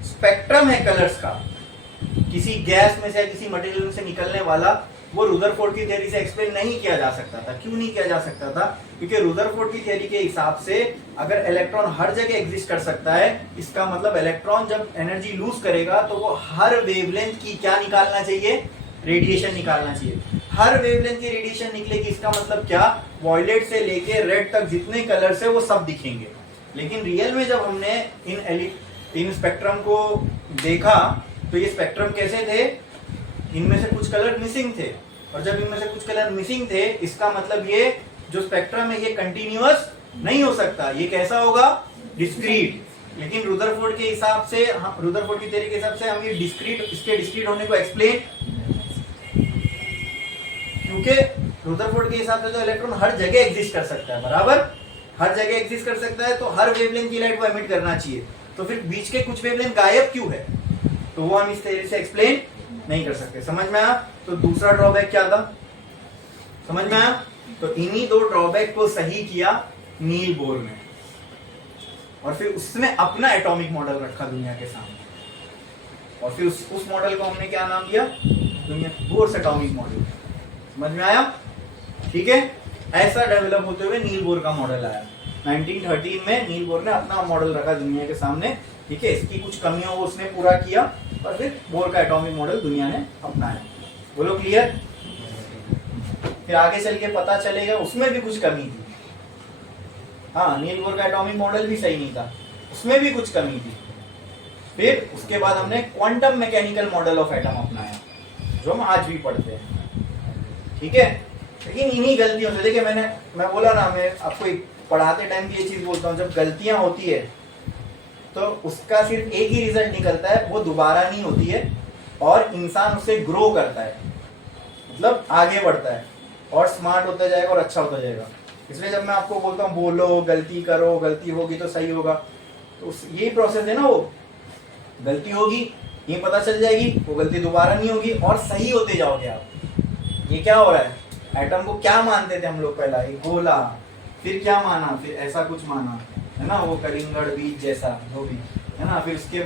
स्पेक्ट्रम है कलर्स का, किसी गैस में से किसी मटेरियल में से निकलने वाला, वो रुदरफोर्ड की थ्योरी से एक्सप्लेन नहीं किया जा सकता था। क्यों नहीं किया जा सकता था? क्योंकि रुदरफोर्ड की थ्योरी के हिसाब से अगर इलेक्ट्रॉन हर जगह एग्जिस्ट कर सकता है, इसका मतलब इलेक्ट्रॉन जब एनर्जी लूज करेगा तो वो हर वेवलेंथ की क्या निकालना चाहिए? रेडिएशन निकालना चाहिए। हर वेवलेंथ की रेडिएशन निकलेगी, इसका मतलब क्या? वॉयलेट से लेके रेड तक जितने कलर्स है वो सब दिखेंगे। लेकिन रियल में जब हमने इन स्पेक्ट्रम को देखा तो ये स्पेक्ट्रम कैसे थे? इनमें से कुछ कलर मिसिंग थे, और जब इनमें से कुछ कलर मिसिंग थे, इसका मतलब ये जो स्पेक्ट्रम है ये कंटिन्यूअस नहीं हो सकता। ये कैसा होगा? डिस्क्रीट। लेकिन रुदरफोर्ड के हिसाब से, रुदरफोर्ड की थ्योरी के हिसाब से हम ये डिस्क्रीट, इसके डिस्क्रीट होने को एक्सप्लेन, क्योंकि रुदरफोर्ड के हिसाब से तो इलेक्ट्रॉन हर जगह एग्जिस्ट कर सकता है, बराबर, हर जगह एग्जिस्ट कर सकता है, तो हर वेवलेंथ की लाइट को एमिट करना चाहिए। तो फिर बीच के कुछ वेवलेंथ गायब क्यों है? तो वो हम इस तरीके से एक्सप्लेन नहीं कर सकते। समझ में आया? तो दूसरा ड्रॉबैक क्या था? समझ में आया? तो इन्हीं दो ड्रॉबैक को सही किया नील बोर ने, और फिर उसने अपना एटॉमिक मॉडल रखा दुनिया के सामने, और फिर उस मॉडल को हमने क्या नाम दिया? दुनिया बोर्स एटॉमिक मॉडल। समझ में आया? ठीक है, ऐसा डेवलप होते हुए नील बोर का मॉडल आया। 1913 में नील बोर ने अपना मॉडल रखा दुनिया के सामने। ठीक है, इसकी कुछ कमियों को उसने पूरा किया, और फिर बोर का एटॉमिक मॉडल दुनिया ने अपनाया। बोलो क्लियर? फिर आगे चल के पता चलेगा उसमें भी कुछ कमी थी। हाँ, नील बोर का एटॉमिक मॉडल भी सही नहीं था, उसमें भी कुछ कमी थी। फिर उसके बाद हमने quantum mechanical model of atom अपनाया, जो हम आज भी पढ़ते हैं। ठीक है, लेकिन इन्हीं गलतियों से, देखिए मैं बोला ना, मैं आपको पढ़ाते टाइम की ये चीज बोलता हूँ, जब गलतियां होती है तो उसका सिर्फ एक ही रिजल्ट निकलता है, वो दोबारा नहीं होती है, और इंसान उससे ग्रो करता है, मतलब आगे बढ़ता है और स्मार्ट होता जाएगा और अच्छा होता जाएगा। इसलिए जब मैं आपको बोलता हूँ बोलो, गलती करो, गलती होगी तो सही होगा, तो यही प्रोसेस है ना। वो गलती होगी, ये पता चल जाएगी, वो गलती दोबारा नहीं होगी, और सही होते जाओगे आप। ये क्या हो रहा है? एटम को क्या मानते थे हम लोग? पहला एक गोला, फिर क्या माना? फिर ऐसा कुछ माना, है ना, वो कलिंगड़ बीज जैसा जो भी, है ना। फिर उसके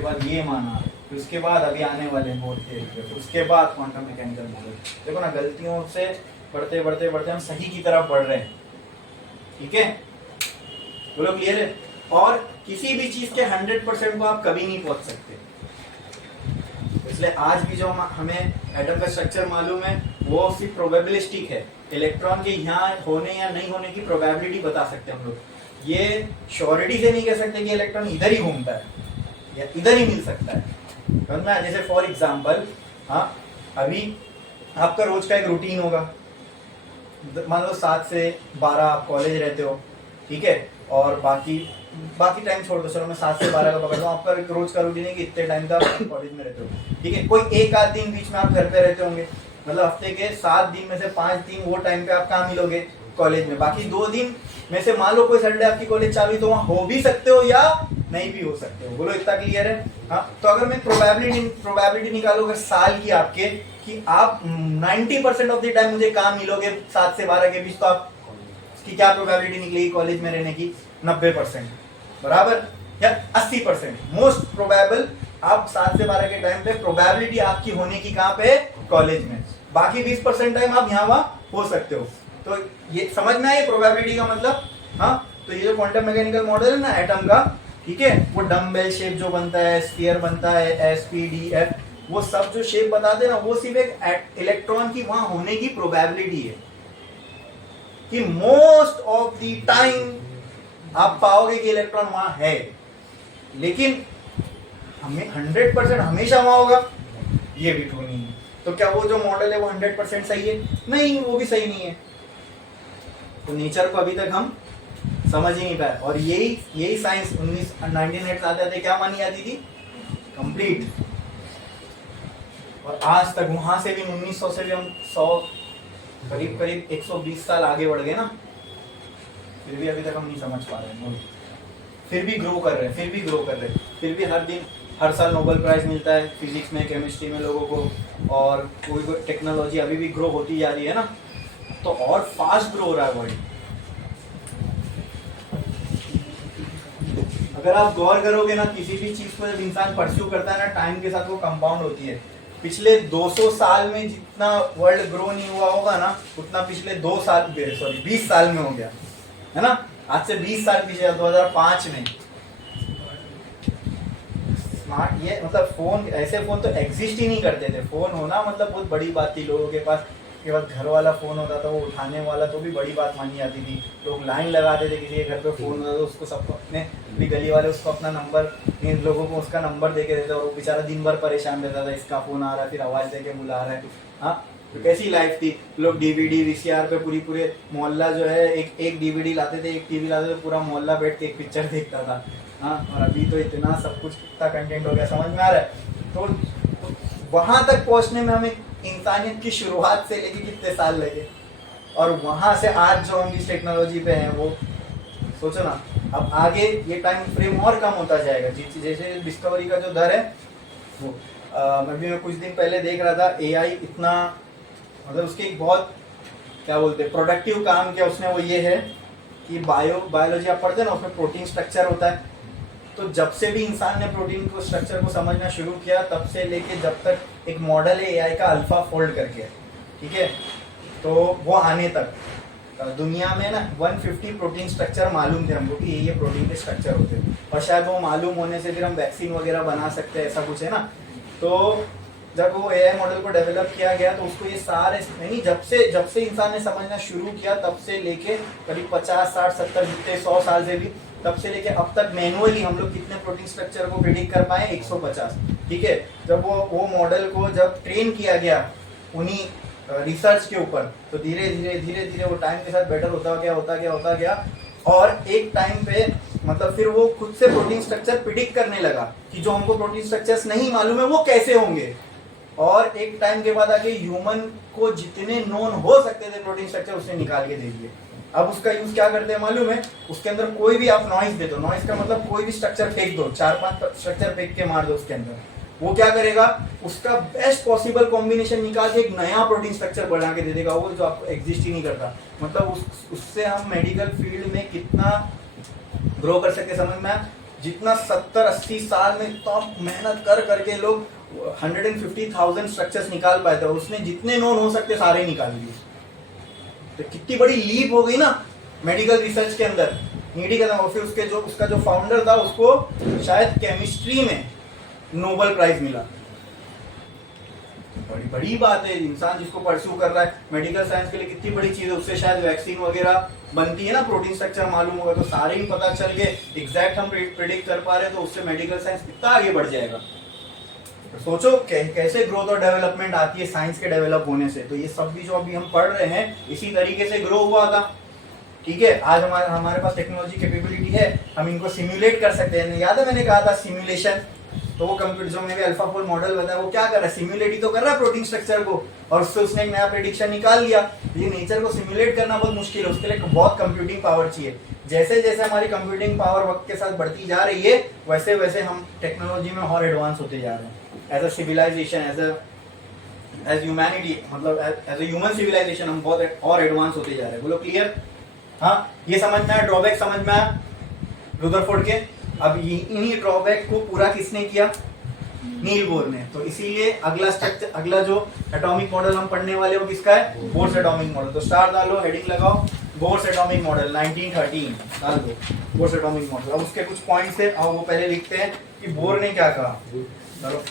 बाद ये माना, फिर उसके बाद अभी आने वाले बोर थियरी, फिर उसके बाद क्वांटम मैकेनिकल मॉडल। देखो ना, गलतियों से बढ़ते बढ़ते बढ़ते हम सही की तरफ बढ़ रहे हैं। ठीक है, बोलो क्लियर है? और किसी भी चीज के 100% को आप कभी नहीं पहुंच सकते। इसलिए आज भी जो हमें एटम का स्ट्रक्चर मालूम है वो सिर्फ प्रोबेबिलिस्टिक है। इलेक्ट्रॉन के यहाँ होने या नहीं होने की प्रोबेबिलिटी बता सकते हैं हम लोग। ये श्योरिटी से नहीं कह सकते कि इलेक्ट्रॉन इधर ही घूमता है या इधर ही मिल सकता है। समझना? जैसे फॉर एग्जांपल, हाँ, अभी आपका रोज का एक रूटीन होगा, मान लो 7 से 12 आप कॉलेज रहते हो, ठीक है, और बाकी टाइम छोड़ दो, चलो मैं 7 से 12 का पकड़ लूं। आपका रोज का रूटीन है कि इतने टाइम तक आप कॉलेज में रहते हो, ठीक है। कोई एक आध दिन बीच में आप घर पे रहते होंगे, मतलब हफ्ते के 7 दिन में से 5 दिन वो टाइम पे आप कहाँ मिलोगे? कॉलेज में। बाकी 2 दिन में से मान लो कोई संडे आपकी कॉलेज चालू, तो वहाँ हो भी सकते हो या नहीं भी हो सकते हो। बोलो इतना क्लियर है? हाँ, तो अगर मैं प्रोबेबिलिटी निकालू अगर साल की आपके, कि आप 90% ऑफ द टाइम मुझे कहाँ मिलोगे 7 से 12 के बीच, तो आप की क्या प्रोबेबिलिटी निकलेगी कॉलेज में रहने की? 90%, बराबर, या 80%। मोस्ट प्रोबेबल आप 7 से 12 के टाइम पे प्रोबेबिलिटी आपकी होने की कहाँ पे? कॉलेज में। बाकी 20% टाइम आप यहाँ वहाँ हो सकते हो। तो ये समझ में आए प्रोबेबिलिटी का मतलब? हाँ, तो ये जो क्वांटम मैकेनिकल मॉडल है ना एटम का, ठीक है, वो डम्बेल शेप जो बनता है, स्फीयर बनता है, SPDF, वो सब जो शेप बताते हैं ना, वो सिर्फ एक इलेक्ट्रॉन की वहां होने की प्रोबेबिलिटी है, कि मोस्ट ऑफ द टाइम आप पाओगे कि इलेक्ट्रॉन वहां है। लेकिन हमें 100% हमेशा वहां होगा, ये भी ट्रू नहीं है। तो क्या वो जो मॉडल है वो 100% सही है? नहीं, वो भी सही नहीं है। तो नेचर को अभी तक हम समझ ही नहीं पाए, और यही साइंस 1900 आते आते क्या मानी जाती थी? कंप्लीट। और आज तक वहां से भी 1900 से भी हम 100 करीब 120 साल आगे बढ़ गए ना, फिर भी अभी तक हम नहीं समझ पा रहे हैं। फिर भी ग्रो कर रहे हैं, फिर भी हर दिन हर साल नोबेल प्राइज मिलता है फिजिक्स में, केमिस्ट्री में लोगों को, और कोई टेक्नोलॉजी अभी भी ग्रो होती जा रही है ना, तो और फास्ट ग्रो हो रहा है वर्ल्ड। अगर आप गौर करोगे ना, किसी भी चीज को जब इंसान परस्यू करता है ना, टाइम के साथ वो कंपाउंड होती है। पिछले 200 साल में जितना वर्ल्ड ग्रो नहीं हुआ होगा ना, उतना पिछले 20 साल में हो गया है ना। आज से 20 साल पीछे, 2005 में स्मार्ट, ये मतलब फोन, ऐसे फोन तो एग्जिस्ट ही नहीं करते थे। फोन होना मतलब बहुत बड़ी बात थी लोगों के पास। के बाद घर वाला फोन होता था, वो उठाने वाला तो भी बड़ी बात मानी जाती थी। लोग लाइन लगाते थे, किसी के घर पे फोन होता था उसको सबको अपने भी गली वाले उसको अपना नंबर, इन लोगों को उसका नंबर दे के देते, और वो बेचारा दिन भर परेशान रहता था, इसका फोन आ रहा है, फिर आवाज दे के बुला रहा है। हाँ, तो कैसी लाइफ थी। लोग डीवीडी वीसीआर पे पूरे मोहल्ला जो है एक डीवीडी लाते थे, एक टीवी लाते थे, पूरा मोहल्ला बैठ के एक पिक्चर देखता था। हाँ, और अभी तो इतना सब कुछ, कितना कंटेंट हो गया, समझ में आ रहा है। तो वहां तक पहुंचने में हमें इंसानियत की शुरुआत से लेके कितने साल लगे, और वहां से आज जो हम इस टेक्नोलॉजी पे हैं, वो सोचो ना। अब आगे ये टाइम फ्रेम और कम होता जाएगा, जैसे डिस्कवरी का जो दर है वो मैं कुछ दिन पहले देख रहा था। एआई इतना, मतलब उसके एक बहुत क्या बोलते हैं प्रोडक्टिव काम किया उसने, वो ये है कि बायोलॉजी आप पढ़ते हैं ना, उसमें प्रोटीन स्ट्रक्चर होता है। तो जब से भी इंसान ने प्रोटीन को स्ट्रक्चर को समझना शुरू किया, तब से लेके जब तक एक मॉडल है एआई का अल्फा फोल्ड करके, ठीक है, तो वो आने तक दुनिया में ना 150 प्रोटीन स्ट्रक्चर मालूम थे हमको कि ये प्रोटीन के स्ट्रक्चर होते हैं, और शायद वो मालूम होने से फिर हम वैक्सीन वगैरह बना सकते हैं, ऐसा कुछ है ना। तो जब वो एआई मॉडल को डेवलप किया गया, तो उसको ये सारे नहीं, जब से इंसान ने समझना शुरू किया, तब से लेके करीब 50, 60, 70 जितने 100 साल से भी, तब से लेके अब तक मैनुअली हम लोग कितने प्रोटीन स्ट्रक्चर को प्रिडिक्ट कर पाए, 150, ठीक है। जब वो मॉडल को जब ट्रेन किया गया उन्हीं रिसर्च के ऊपर, तो धीरे धीरे वो टाइम के साथ बेटर होता गया, और एक टाइम पे मतलब फिर वो खुद से प्रोटीन स्ट्रक्चर प्रिडिक्ट करने लगा कि जो हमको प्रोटीन स्ट्रक्चर्स नहीं मालूम है वो कैसे होंगे, और एक टाइम के बाद आके ह्यूमन को जितने नोन हो सकते थे प्रोटीन स्ट्रक्चर उसने निकाल के दे दिए। अब उसका यूज क्या करते हैं मालूम है, उसके अंदर कोई भी आप नॉइज दे दो, नॉइज का मतलब कोई भी स्ट्रक्चर फेंक दो, 4-5 स्ट्रक्चर फेंक के मार दो उसके अंदर, वो क्या करेगा, उसका बेस्ट पॉसिबल कॉम्बिनेशन निकाल के एक नया प्रोटीन स्ट्रक्चर बना के दे देगा, वो जो आपको एग्जिस्ट ही नहीं करता। मतलब उससे हम मेडिकल फील्ड में कितना ग्रो कर सकते समझ में। जितना 70-80 साल में तो मेहनत करके लोग 150,000 स्ट्रक्चर्स निकाल पाए थे, उसने जितने नोन हो सकते सारे निकाल लिए। तो कितनी बड़ी लीप हो गई ना मेडिकल रिसर्च के अंदर, नीडी का था। फिर उसका जो फाउंडर था, उसको शायद केमिस्ट्री में नोबेल प्राइज मिला। बड़ी बात है, इंसान जिसको परस्यू कर रहा है मेडिकल साइंस के लिए कितनी बड़ी चीज है। उससे शायद वैक्सीन वगैरह बनती है ना, प्रोटीन स्ट्रक्चर मालूम होगा तो सारे ही पता चल के एग्जैक्ट हम प्रिडिक्ट कर पा रहे हैं, तो उससे मेडिकल साइंस कितना आगे बढ़ जाएगा। तो सोचो कैसे ग्रोथ और डेवलपमेंट आती है साइंस के डेवलप होने से। तो ये सब भी जो अभी हम पढ़ रहे हैं इसी तरीके से ग्रो हुआ था, ठीक है। आज हमारे पास टेक्नोलॉजी कैपेबिलिटी है, हम इनको सिम्युलेट कर सकते हैं। याद है मैंने कहा था सिम्युलेशन, तो वो कंप्यूटर जो मैंने अल्फा फोल्ड मॉडल बताया, वो क्या कर रहा है, सिम्युलेट ही तो कर रहा है प्रोटीन स्ट्रक्चर को, और उससे उसने एक नया प्रेडिक्शन निकाल लिया। ये नेचर को सिम्युलेट करना बहुत मुश्किल है, उसके लिए बहुत कंप्यूटिंग पावर चाहिए। जैसे जैसे हमारी कंप्यूटिंग पावर वक्त के साथ बढ़ती जा रही है, वैसे वैसे हम टेक्नोलॉजी में और एडवांस होते जा रहे हैं। As a civilization, as humanity, मतलब एज अ ह्यूमन सिविलाइजेशन हम बहुत और एडवांस होते जा रहे हैं। बोलो क्लियर? हाँ, ये समझ में आया, ड्रॉबैक समझ में आया रुदरफोर्ड के। अब इन्हीं ड्रॉबैक को पूरा किसने किया? नील बोर ने। तो इसीलिए अगला जो एटॉमिक मॉडल हम पढ़ने वाले वो किसका है? Bohr's atomic model. तो स्टार डालो, हेडिंग लगाओ, बोर्स एटॉमिक मॉडल 1913 डाल दो, बोर्स एटॉमिक मॉडल। अब उसके कुछ पॉइंट्स है, अब वो पहले लिखते हैं कि बोर ने क्या कहा। चलो,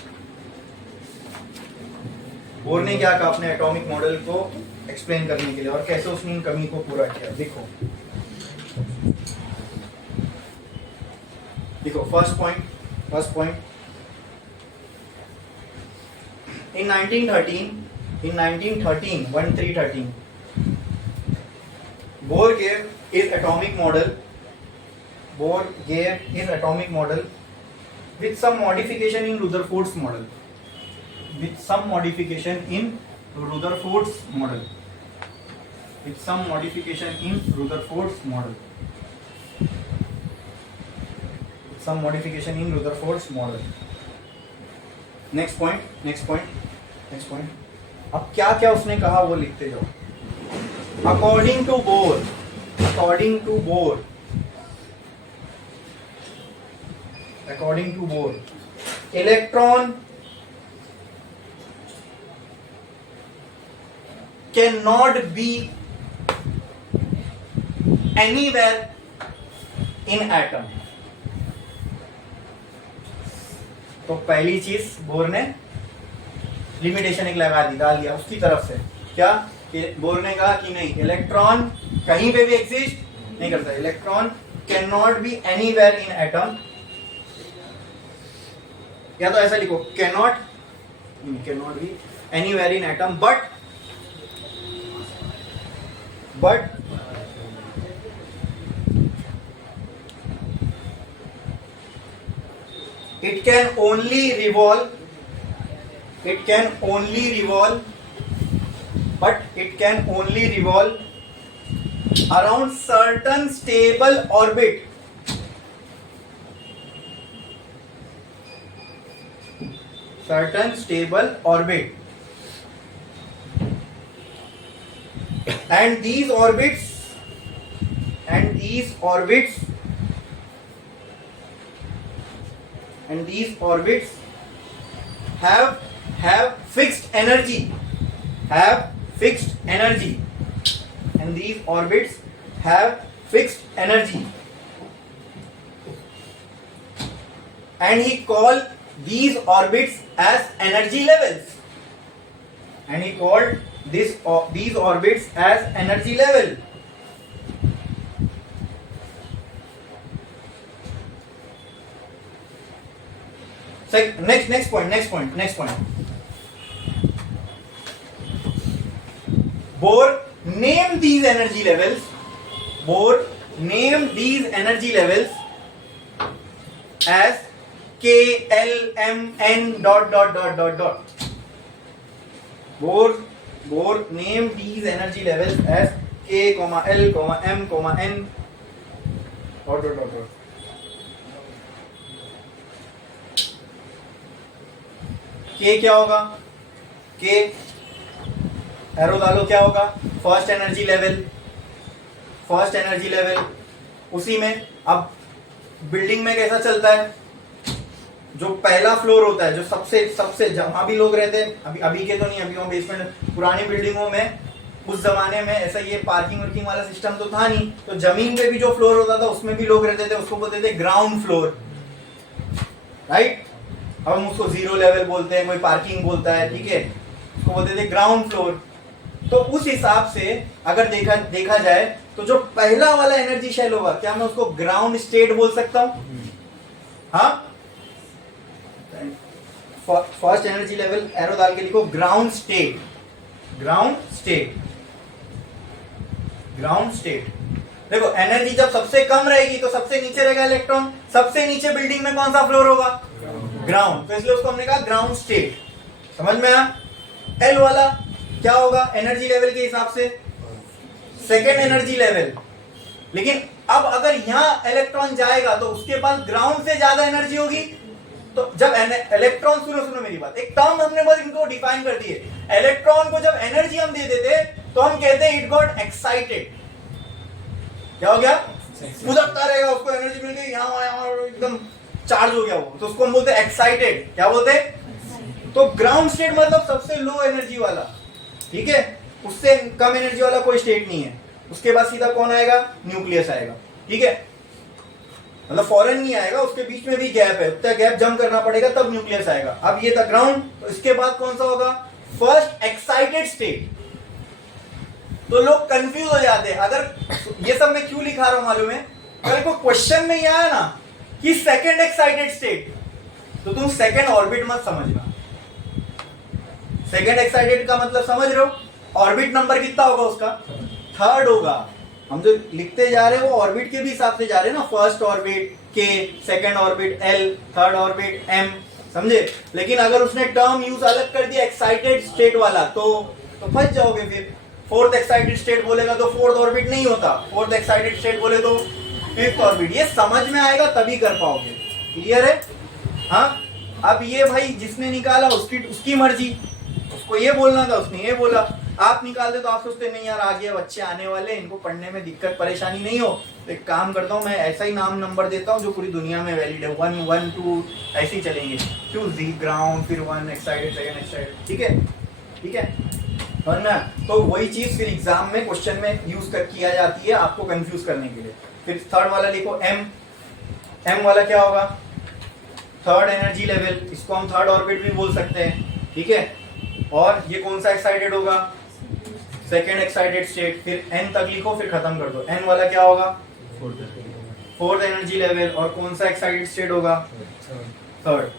बोर ने क्या कहा अपने एटॉमिक मॉडल को एक्सप्लेन करने के लिए, और कैसे उसने इन कमी को पूरा किया। देखो first point in 1913 Bohr gave his atomic model with some modification in Rutherford's model. some modification in Rutherford's model. Next point. अब क्या क्या उसने कहा वो लिखते जाओ. According to Bohr, electron cannot be anywhere in atom. तो पहली चीज बोर ने लिमिटेशन एक लगा दी, डाल दिया उसकी तरफ से. क्या बोर ने कहा कि नहीं, इलेक्ट्रॉन कहीं पे भी एग्जिस्ट नहीं करता. Electron can not B anywhere in atom, या तो ऐसा लिखो, can not B anywhere in atom, but it can only revolve around certain stable orbit. And these orbits have fixed energy. And these orbits have fixed energy. And he called these orbits as energy levels. These orbits as energy level. So next point. Bohr named these energy levels as K, L, M, N ... Bohr named these energy levels as K, L, M, N ... K क्या होगा? K arrow डालो, क्या होगा? First energy level. उसी में अब building में कैसा चलता है, जो पहला फ्लोर होता है, जो सबसे जहां भी लोग रहते हैं, अभी के तो नहीं, अभी वहाँ बेसमेंट, पुरानी बिल्डिंगों में उस जमाने में ऐसा ये पार्किंग वाला सिस्टम तो था नहीं, तो जमीन पे भी जो फ्लोर होता था उसमें भी लोग रहते थे, उसको बोलते थे ग्राउंड फ्लोर, राइट. अब हम उसको 0 लेवल बोलते हैं, कोई पार्किंग बोलता है, ठीक है, उसको बोलते थे ग्राउंड फ्लोर. तो उस हिसाब से अगर देखा जाए तो जो पहला वाला एनर्जी शेल होगा, क्या मैं उसको ग्राउंड स्टेट बोल सकता हूं? हाँ, फर्स्ट एनर्जी लेवल एरो डाल के लिखो, ग्राउंड स्टेट. देखो एनर्जी जब सबसे कम रहेगी तो सबसे नीचे रहेगा इलेक्ट्रॉन. सबसे नीचे बिल्डिंग में कौन सा फ्लोर होगा? ग्राउंड. तो इसलिए उसको हमने कहा ग्राउंड स्टेट. समझ में आया? एल वाला क्या होगा एनर्जी लेवल के हिसाब से? Second energy level. लेकिन अब अगर यहां इलेक्ट्रॉन जाएगा तो उसके पास ग्राउंड से ज्यादा एनर्जी होगी. तो जब इलेक्ट्रॉन, सुनो मेरी बात, एक टर्म हमने बस इनको डिफाइन कर दिए. इलेक्ट्रॉन को जब एनर्जी हम दे देते तो हम कहते हैं इट गॉट एक्साइटेड. क्या हो गया? उधकता रहेगा, उसको एनर्जी मिल गई, यहाँ एकदम चार्ज हो गया वो, तो उसको हम बोलते हैं एक्साइटेड. क्या बोलते हैं? तो ग्राउंड स्टेट मतलब सबसे लो एनर्जी वाला, ठीक है, उससे कम एनर्जी वाला कोई स्टेट नहीं है. उसके बाद सीधा कौन आएगा? न्यूक्लियस आएगा, ठीक है, मतलब फॉरन नहीं आएगा, उसके बीच में भी गैप है, उतना गैप जम करना पड़ेगा तब न्यूक्लियस आएगा. अब ये था ग्राउंड. तो इसके बाद कौन सा होगा? First excited state. तो लोग कंफ्यूज हो जाते हैं. अगर ये सब मैं क्यों लिखा रहा हूं मालूम है? अगर कोई क्वेश्चन में आया ना कि सेकेंड एक्साइटेड स्टेट, तो तुम सेकेंड ऑर्बिट मत समझना. सेकेंड एक्साइटेड का मतलब समझ रहे हो? ऑर्बिट नंबर कितना होगा उसका? थर्ड होगा. हम जो लिखते जा रहे हैं वो ऑर्बिट के भी हिसाब से जा रहे हैं ना. फर्स्ट ऑर्बिट के, second orbit L, third orbit M, समझे? लेकिन अगर उसने टर्म यूज अलग कर दिया एक्साइटेड स्टेट वाला तो फंस जाओगे. फिर फोर्थ एक्साइटेड स्टेट बोलेगा तो फोर्थ ऑर्बिट नहीं होता, फोर्थ एक्साइटेड स्टेट बोले तो फिफ्थ ऑर्बिट. ये समझ में आएगा तभी कर पाओगे. क्लियर है? हाँ, अब ये भाई जिसने निकाला उसकी मर्जी, उसको ये बोलना था, उसने ये बोला। आप निकालते तो आप सोचते नहीं यार आगे बच्चे आने वाले, इनको पढ़ने में दिक्कत परेशानी नहीं हो, तो एक काम करता हूँ मैं ऐसा ही नाम नंबर देता हूँ जो पूरी दुनिया में वैलिड है, 1 1 2 ऐसे ही चलेंगे, 2 जी ग्राउंड, फिर 1 एक्साइटेड, सेकंड एक्साइटेड, ठीक है? ठीक है, और ना तो वही चीज फिर एग्जाम में क्वेश्चन में यूज किया जाती है आपको कंफ्यूज करने के लिए। फिर थर्ड वाला लिखो एम वाला क्या होगा? थर्ड एनर्जी लेवल, इसको हम थर्ड ऑर्बिट भी बोल सकते हैं, ठीक है? और ये कौन सा एक्साइटेड होगा? Second excited state. फिर एन तक लिखो, फिर खत्म कर दो। एन वाला क्या होगा? Fourth energy level. और कौन सा एक्साइटेड स्टेट होगा? थर्ड।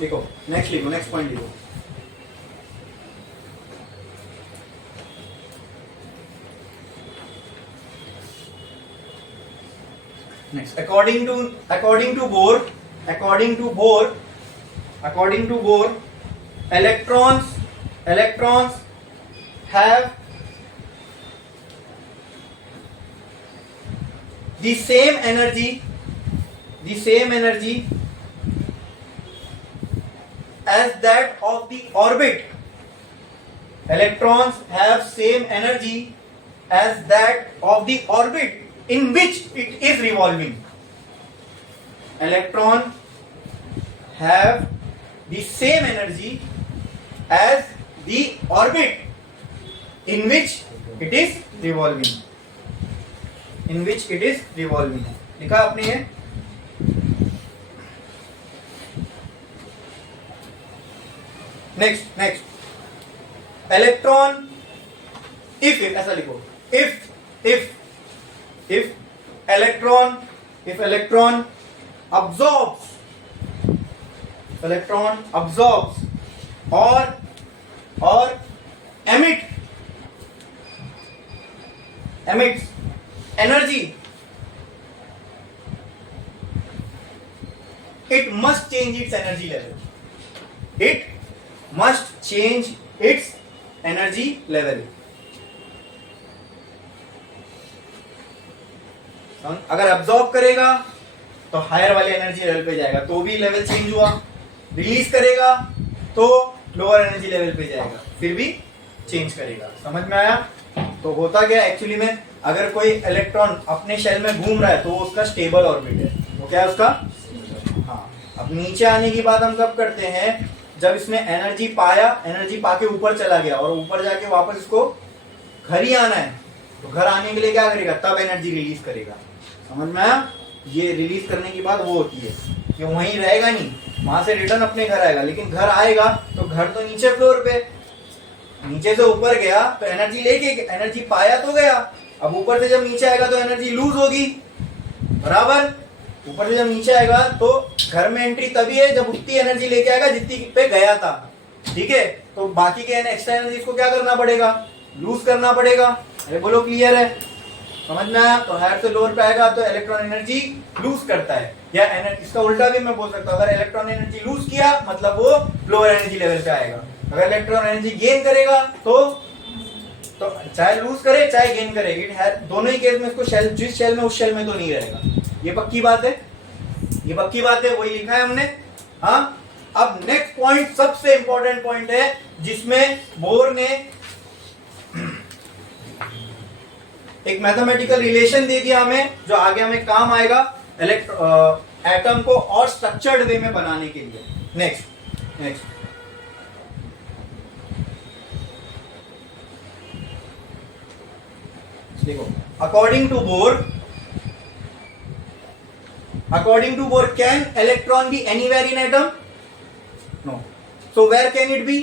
लिखो, नेक्स्ट लिखो, नेक्स्ट पॉइंट लिखो। Next, according to Bohr, electrons have the same energy as that of the orbit. Electrons have same energy as that of the orbit in which it is revolving. Electron have the same energy as the orbit in which it is revolving. In which it is revolving. लिखा आपने ये? Next. Electron, if ऐसा लिखो, if electron absorbs or emits energy, it must change its energy level. It must change its energy level. अगर absorb करेगा तो higher वाले energy level पे जाएगा, तो भी लेवल चेंज हुआ। रिलीज करेगा तो लोअर एनर्जी लेवल पे जाएगा, फिर भी चेंज करेगा। समझ में आया? तो होता क्या एक्चुअली में, अगर कोई इलेक्ट्रॉन अपने शेल में घूम रहा है तो वो उसका स्टेबल ऑर्बिट है। वो क्या है उसका? हाँ। अब नीचे आने की बात हम कब करते हैं? जब इसने एनर्जी पाया, एनर्जी पाके ऊपर चला गया और ऊपर जाके वापस इसको घर ही आना है, तो घर आने के लिए क्या करेगा? तब एनर्जी रिलीज करेगा। समझ में आया? ये रिलीज करने की बात वो होती है कि वहीं रहेगा नहीं, वहां से रिटर्न अपने घर आएगा। लेकिन घर आएगा तो घर तो नीचे फ्लोर पे, नीचे से ऊपर गया तो एनर्जी लेके, एनर्जी पाया तो गया। अब ऊपर से जब नीचे आएगा तो एनर्जी लूज होगी, बराबर? ऊपर से जब नीचे आएगा तो घर में एंट्री तभी है जब उतनी एनर्जी लेके आएगा जितनी पे गया था, ठीक है? तो बाकी के एक्स्ट्रा एनर्जी को क्या करना पड़ेगा? लूज करना पड़ेगा। अरे बोलो, क्लियर है? समझ में आया? तो हायर से लोअर पे आएगा तो इलेक्ट्रॉन एनर्जी लूज करता है, या इसका उल्टा भी मैं बोल सकता हूँ, अगर इलेक्ट्रॉन एनर्जी लूज किया मतलब वो लोअर एनर्जी लेवल पे आएगा। अगर इलेक्ट्रॉन एनर्जी गेन करेगा तो चाहे लूज करे चाहे गेन करे, इट है दोनों ही केस में इसको शेल, जिस शेल में उस शेल में तो नहीं रहेगा। ये पक्की बात है, ये पक्की बात है, वही लिखा है हमने। हाँ, अब नेक्स्ट पॉइंट सबसे इंपॉर्टेंट पॉइंट है जिसमें बोर ने एक मैथमेटिकल रिलेशन दे दिया हमें, जो आगे हमें काम आएगा एटम को और स्ट्रक्चर्ड वे में बनाने के लिए। नेक्स्ट देखो, according to Bohr can electron be anywhere in atom? No. So where can it be?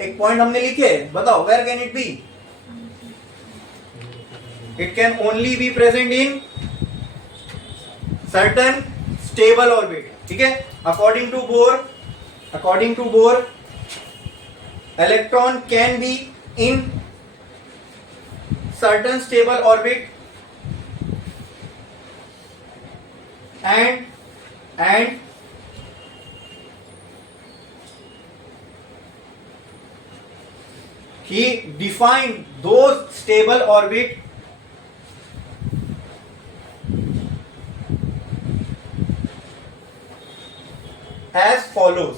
एक पॉइंट हमने लिखे, बताओ where can it be? It can only be present in certain stable orbit, ठीक है? According to Bohr, electron can be in certain stable orbit and he defined those stable orbit as follows.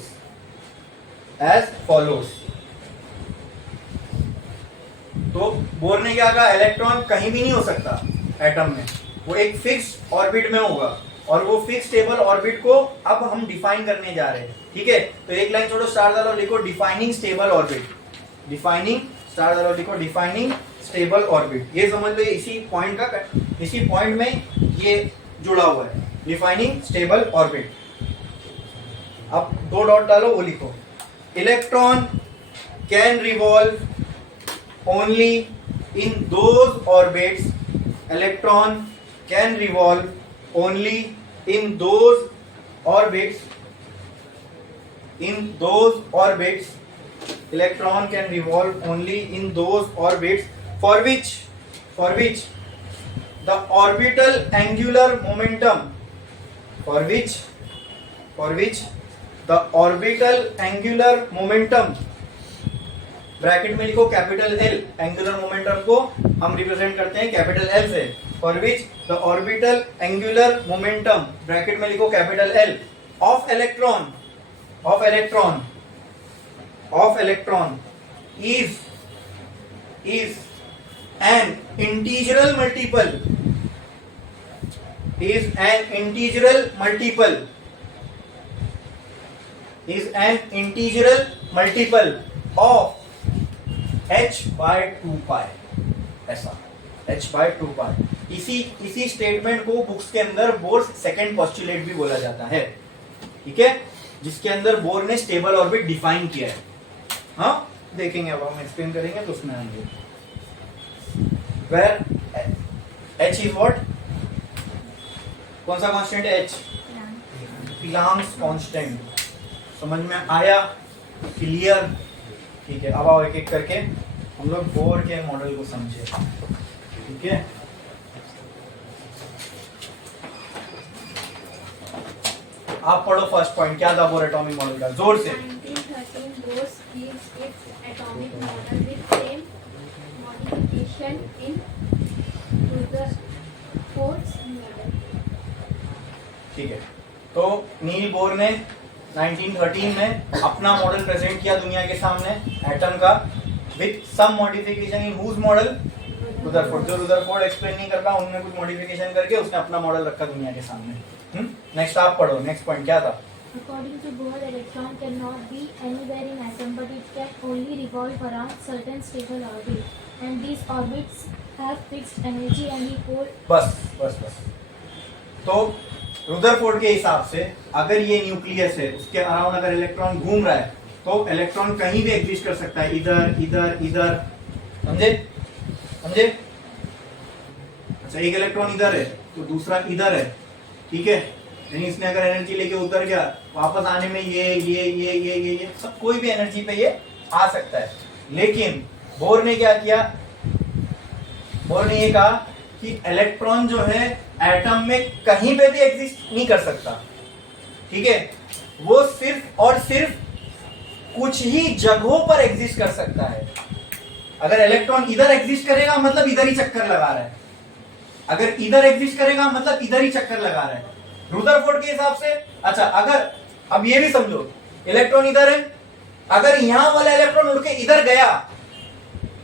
तो bore ने क्या कहा, electron कहीं भी नहीं हो सकता एटम में, वो एक फिक्स्ड ऑर्बिट में होगा, और वो फिक्स स्टेबल ऑर्बिट को अब हम डिफाइन करने जा रहे हैं। ठीक है, तो एक लाइन छोड़ो, स्टार डालो, लिखो defining stable orbit, defining, star डालो, लिखो डिफाइनिंग स्टेबल ऑर्बिट। ये समझ लो, इसी पॉइंट में ये जुड़ा हुआ है, डिफाइनिंग स्टेबल ऑर्बिट। अब 2 डॉट डालो, वो लिखो electron can revolve only in those orbits, electron can revolve only in those orbits, electron can revolve only in those orbits for which the orbital angular momentum bracket में लिखो capital L, angular momentum को हम represent करते हैं capital L से, for which the orbital angular momentum, bracket में लिखो capital L, of electron is an integral multiple of h/2π, ऐसा h/2π। इसी स्टेटमेंट को बुक्स के अंदर बोर सेकंड पोस्टुलेट भी बोला जाता है। ठीक है, जिसके अंदर बोर ने स्टेबल ऑर्बिट डिफाइन किया है। हाँ, देखेंगे, अब हम एक्सप्लेन करेंगे तो उसमें आएंगे। वेयर h इज व्हाट, कौन सा कांस्टेंट है h? Planck's constant. समझ में आया? क्लियर? ठीक है, अब आओ एक एक करके हम लोग बोर के मॉडल को समझे। ठीक है, आप पढ़ो फर्स्ट पॉइंट, क्या था बोर एटॉमिक मॉडल का, जोर से। 1913 Bose gives its atomic model with same modification in Rutherford's model। ठीक है, तो नील बोर ने 1913 में अपना मॉडल प्रेजेंट किया दुनिया के सामने एटम का, with some modification in whose model, Rutherford. जो रुदरफोर्ड एक्सप्लेन नहीं कर पाया, उन्होंने कुछ मॉडिफिकेशन करके उसने अपना मॉडल रखा दुनिया के सामने। नेक्स्ट आप पढ़ो, नेक्स्ट पॉइंट क्या था? According to Bohr, electron cannot be anywhere in atom, but it can only revolve around certain stable orbits, and these orbits have fixed energy and equal। बस। तो रुदरफोर्ड के हिसाब से अगर ये न्यूक्लियस है, उसके अराउंड अगर इलेक्ट्रॉन घूम रहा है, तो इलेक्ट्रॉन कहीं भी एग्जिस्ट कर सकता है, इधर। समझे? अच्छा, एक इलेक्ट्रॉन इधर है तो दूसरा इधर है। ठीक है, नहीं, इसने अगर एनर्जी लेके उधर गया, वापस आने में ये सब कोई भी एनर्जी पे ये आ सकता है। लेकिन बोर ने क्या किया, बोर ने ये कहा कि इलेक्ट्रॉन जो है एटम में कहीं पे भी एग्जिस्ट नहीं कर सकता। ठीक है, वो सिर्फ और सिर्फ कुछ ही जगहों पर एग्जिस्ट कर सकता है। अगर इलेक्ट्रॉन इधर एग्जिस्ट करेगा मतलब इधर ही चक्कर लगा रहा है, अगर इधर एग्जिस्ट करेगा मतलब इधर ही चक्कर लगा रहा है रुदरफोर्ड के हिसाब से। अच्छा, अगर अब ये भी समझो, इलेक्ट्रॉन इधर है, अगर यहां वाला इलेक्ट्रॉन उड़ के इधर गया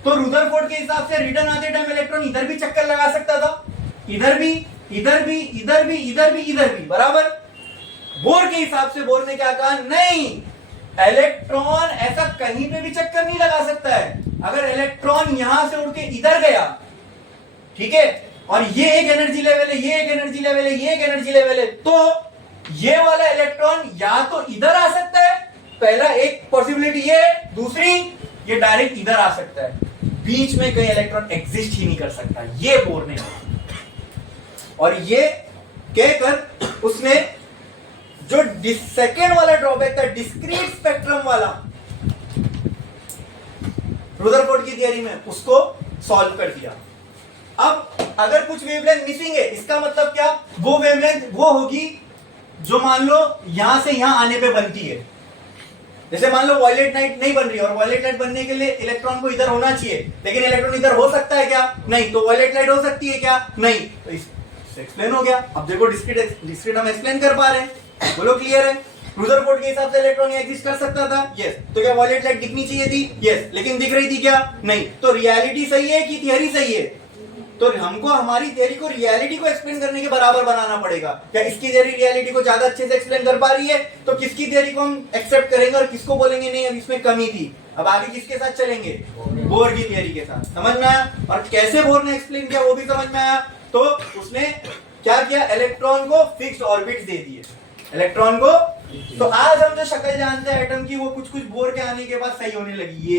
तो रुदरफोर्ड के हिसाब से रिटर्न आते टाइम इलेक्ट्रॉन इधर भी चक्कर लगा सकता था, इधर भी, बराबर। बोर के हिसाब से बोर ने क्या कहा, नहीं, इलेक्ट्रॉन ऐसा कहीं पे भी चक्कर नहीं लगा सकता है। अगर इलेक्ट्रॉन यहां से उड़ के इधर गया, ठीक है, और ये एक एनर्जी लेवल है, ये एक एनर्जी लेवल है, ये एक एनर्जी लेवल है, तो ये वाला इलेक्ट्रॉन या तो इधर आ सकता है, पहला एक पॉसिबिलिटी ये, दूसरी ये डायरेक्ट इधर आ सकता है, बीच में कहीं इलेक्ट्रॉन एग्जिस्ट ही नहीं कर सकता। ये बोर ने कहा, और ये कहकर उसने जो सेकेंड वाला ड्रॉबैक था, डिस्क्रीट स्पेक्ट्रम वाला, रुदरफोर्ड की थियरी में, उसको सॉल्व कर दिया। अब अगर कुछ वेवलेंथ मिसिंग है, इसका मतलब क्या, वो वेवलेंथ वो होगी जो मान लो यहां से यहां आने पे बनती है। जैसे मान लो वॉयलेट लाइट नहीं बन रही, और वॉयलेट लाइट बनने के लिए इलेक्ट्रॉन को इधर होना चाहिए, लेकिन इलेक्ट्रॉन इधर हो सकता है क्या, नहीं, तो वॉयलेट लाइट हो सकती है क्या, नहीं, तो इससे एक्सप्लेन हो गया। अब देखो डिस्क्रीट हम एक्सप्लेन कर पा रहे हैं, बोलो क्लियर है। रुदरफोर्ड के हिसाब से इलेक्ट्रॉन एग्जिस्ट कर सकता था, यस, तो क्या वॉयलेट लाइट दिखनी चाहिए थी, यस, लेकिन दिख रही थी क्या, नहीं, तो रियलिटी सही है कि थियरी सही है, तो हमको हमारी थियरी को रियलिटी को एक्सप्लेन करने के बराबर बनाना पड़ेगा। क्या इसकी थियरी रियलिटी को ज्यादा अच्छे से एक्सप्लेन कर पा रही है, तो किसकी थियरी को हम एक्सेप्ट करेंगे और किसको बोलेंगे नहीं अब इसमें कमी थी। अब आगे किसके साथ चलेंगे, बोर की थियरी के साथ, समझ में आया। और कैसे बोर ने एक्सप्लेन किया वो भी समझ में आया। तो उसने क्या किया, इलेक्ट्रॉन को फिक्स्ड ऑर्बिट्स दे दिए, इलेक्ट्रॉन को। तो आज हम जो शक्ल जानते हैं एटम की, वो कुछ कुछ बोर के आने के बाद सही होने लगी।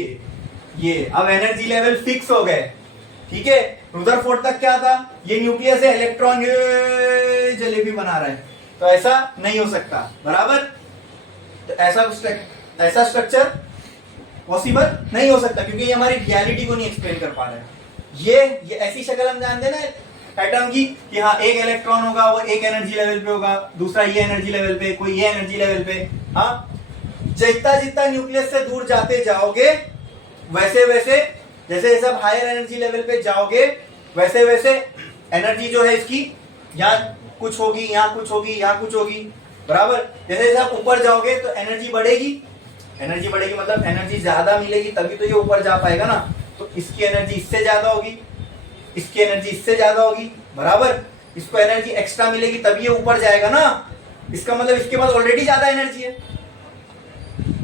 ये अब एनर्जी लेवल फिक्स हो गए, ठीक है। रुदरफोर्ड तक क्या था, ये न्यूक्लियस है, इलेक्ट्रॉन जलेबी बना रहा है, तो ऐसा नहीं हो सकता, बराबर। तो ऐसा स्ट्रक्चर पॉसिबल नहीं हो सकता, क्योंकि ये हमारी रियलिटी को नहीं एक्सप्लेन कर पा रहा है। ये ऐसी शक्ल हम जानते हैं ना एटम की, कि हाँ एक इलेक्ट्रॉन होगा, वो एक एनर्जी लेवल पे होगा, दूसरा ये एनर्जी लेवल पे, कोई ये एनर्जी लेवल पे। हाँ, जितना जितना न्यूक्लियस से दूर जाते जाओगे, वैसे वैसे जैसे सब हायर एनर्जी लेवल पे जाओगे, वैसे वैसे एनर्जी जो है इसकी, यहाँ कुछ होगी, यहाँ कुछ होगी, यहाँ कुछ होगी, बराबर। जैसे जैसे आप ऊपर जाओगे तो एनर्जी बढ़ेगी, एनर्जी बढ़ेगी मतलब एनर्जी ज्यादा मिलेगी, तभी तो ये ऊपर जा पाएगा ना। तो इसकी एनर्जी इससे ज्यादा होगी, इसकी एनर्जी इससे ज्यादा होगी, बराबर। इसको एनर्जी एक्स्ट्रा मिलेगी तभी ये ऊपर जाएगा ना। इसका मतलब इसके पास ऑलरेडी ज्यादा एनर्जी है,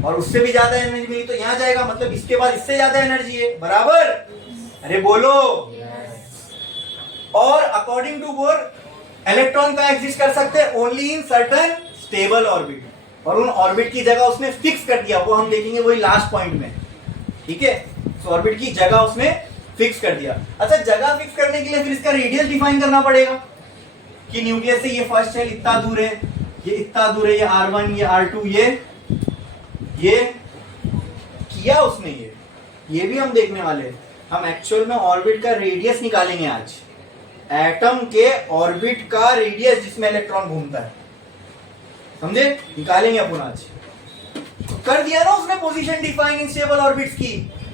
और उससे भी ज्यादा एनर्जी मिली तो यहाँ जाएगा, मतलब इसके पास इससे ज्यादा एनर्जी है, बराबर। अरे बोलो। और अकॉर्डिंग टू बोर, इलेक्ट्रॉन का एग्जिस्ट कर सकते हैं only in certain stable orbit, और उन ऑर्बिट की जगह उसने फिक्स कर दिया, वो हम देखेंगे वही लास्ट पॉइंट में, ठीक है। तो ऑर्बिट की जगह उसने फिक्स कर दिया। अच्छा, जगह फिक्स करने के लिए फिर इसका रेडियस डिफाइन करना पड़ेगा, कि न्यूक्लियस से ये फर्स्ट शेल इतना दूर है, ये इतना दूर है, ये R1, ये R2, ये किया उसने। ये भी हम देखने वाले हैं। हम एक्चुअल में ऑर्बिट का रेडियस निकालेंगे आज, एटम के ऑर्बिट का रेडियस जिसमें इलेक्ट्रॉन घूमता है, समझे, निकालेंगे अपन आज। तो कर दिया ना उसने position define in stable orbits की।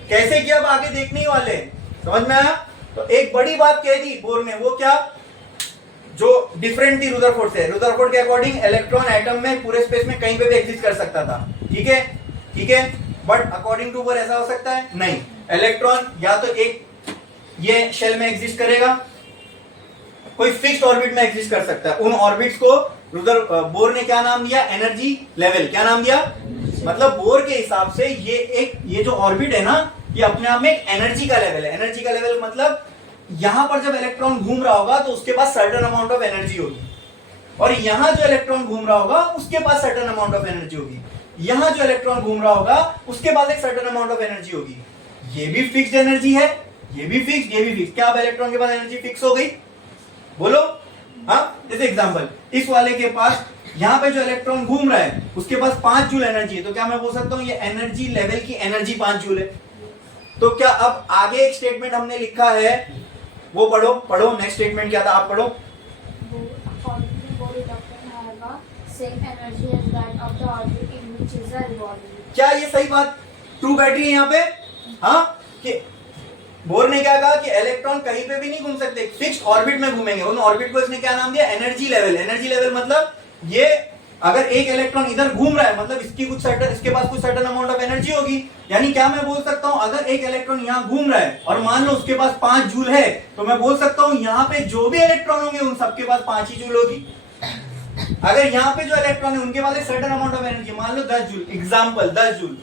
कैसे किया अब आगे देखने ही वाले, समझ में आया। तो एक बड़ी बात कह दी बोर ने, वो क्या, जो डिफरेंट थी रुदरफोर्ड से। रुदरफोर्ड के अकॉर्डिंग इलेक्ट्रॉन एटम में पूरे स्पेस में कहीं पे भी एग्जिस्ट कर सकता था, ठीक है, ठीक है। बट अकॉर्डिंग टू बोर ऐसा हो सकता है नहीं। इलेक्ट्रॉन या तो एक ये शेल में एग्जिस्ट करेगा, कोई फिक्स्ड ऑर्बिट में एग्जिस्ट कर सकता है। उन ऑर्बिट्स को बोर ने क्या नाम दिया, एनर्जी लेवल। क्या नाम दिया, मतलब बोर के हिसाब से ये जो ऑर्बिट है ना, ये अपने आप में एक एनर्जी का लेवल है। एनर्जी का लेवल मतलब यहां पर जब इलेक्ट्रॉन घूम रहा होगा तो उसके पास सर्टेन अमाउंट ऑफ एनर्जी होगी, और यहां जो इलेक्ट्रॉन घूम रहा होगा उसके पास सर्टेन अमाउंट ऑफ एनर्जी होगी। यहां जो इलेक्ट्रॉन घूम रहा होगा उसके पास एक सर्टेन अमाउंट ऑफ एनर्जी होगी। ये भी फिक्स्ड एनर्जी है, ये भी फिक्स्ड, ये भी फिक्स्ड। क्या अब इलेक्ट्रॉन के पास एनर्जी फिक्स हो गई, बोलो। हाँ, जैसे एग्जांपल, इस वाले के पास यहाँ पे जो इलेक्ट्रॉन घूम रहा है उसके पास 5 जूल एनर्जी है, तो क्या मैं बोल सकता हूँ ये एनर्जी लेवल की एनर्जी 5 जूल है। तो क्या अब आगे एक स्टेटमेंट हमने लिखा है, वो पढ़ो नेक्स्ट स्टेटमेंट क्या था, आप पढ़ो। क्या ये सही बात, ट्रू बैटरी है यहाँ पे, हाँ, कि बोर ने क्या कहा कि इलेक्ट्रॉन कहीं पे भी नहीं घूम सकते, फिक्स्ड ऑर्बिट में घूमेंगे। उन ऑर्बिट को इसने क्या नाम दिया, एनर्जी लेवल। एनर्जी लेवल मतलब ये अगर एक इलेक्ट्रॉन इधर घूम रहा है मतलब इसके पास कुछ सर्टेन अमाउंट ऑफ एनर्जी होगी। यानी क्या मैं बोल सकता हूं, अगर एक इलेक्ट्रॉन यहाँ घूम रहा है और मान लो उसके पास 5 जूल है, तो मैं बोल सकता हूं यहाँ पे जो भी इलेक्ट्रॉन होंगे उन सबके पास 5 ही जूल होगी। अगर यहाँ पे जो इलेक्ट्रॉन है उनके पास एक सर्टेन अमाउंट ऑफ एनर्जी, मान लो 10 जूल, एग्जाम्पल 10 जूल।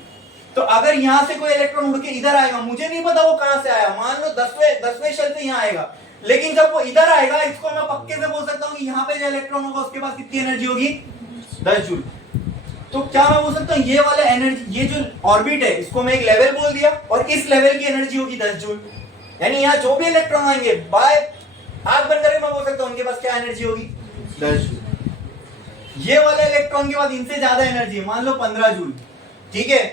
तो अगर यहाँ से कोई इलेक्ट्रॉन उड़ के इधर आएगा, मुझे नहीं पता वो कहां से आया, मान लो 10वें शेल से यहाँ आएगा, लेकिन जब वो इधर आएगा इसको मैं पक्के से बोल सकता हूँ कि यहाँ पे जो इलेक्ट्रॉन होगा उसके पास कितनी एनर्जी होगी, 10 जूल। तो क्या मैं बोल सकता हूँ ये वाला एनर्जी, ये जो ऑर्बिट है इसको मैं एक लेवल बोल दिया, और इस लेवल की एनर्जी होगी 10 जूल। यानी यहाँ जो भी इलेक्ट्रॉन आएंगे बाय आंख बंद करके मैं बोल सकता हूँ उनके पास क्या एनर्जी होगी, 10 जूल। ये वाले इलेक्ट्रॉन के पास इनसे ज्यादा एनर्जी है, मान लो 15 जूल, ठीक है।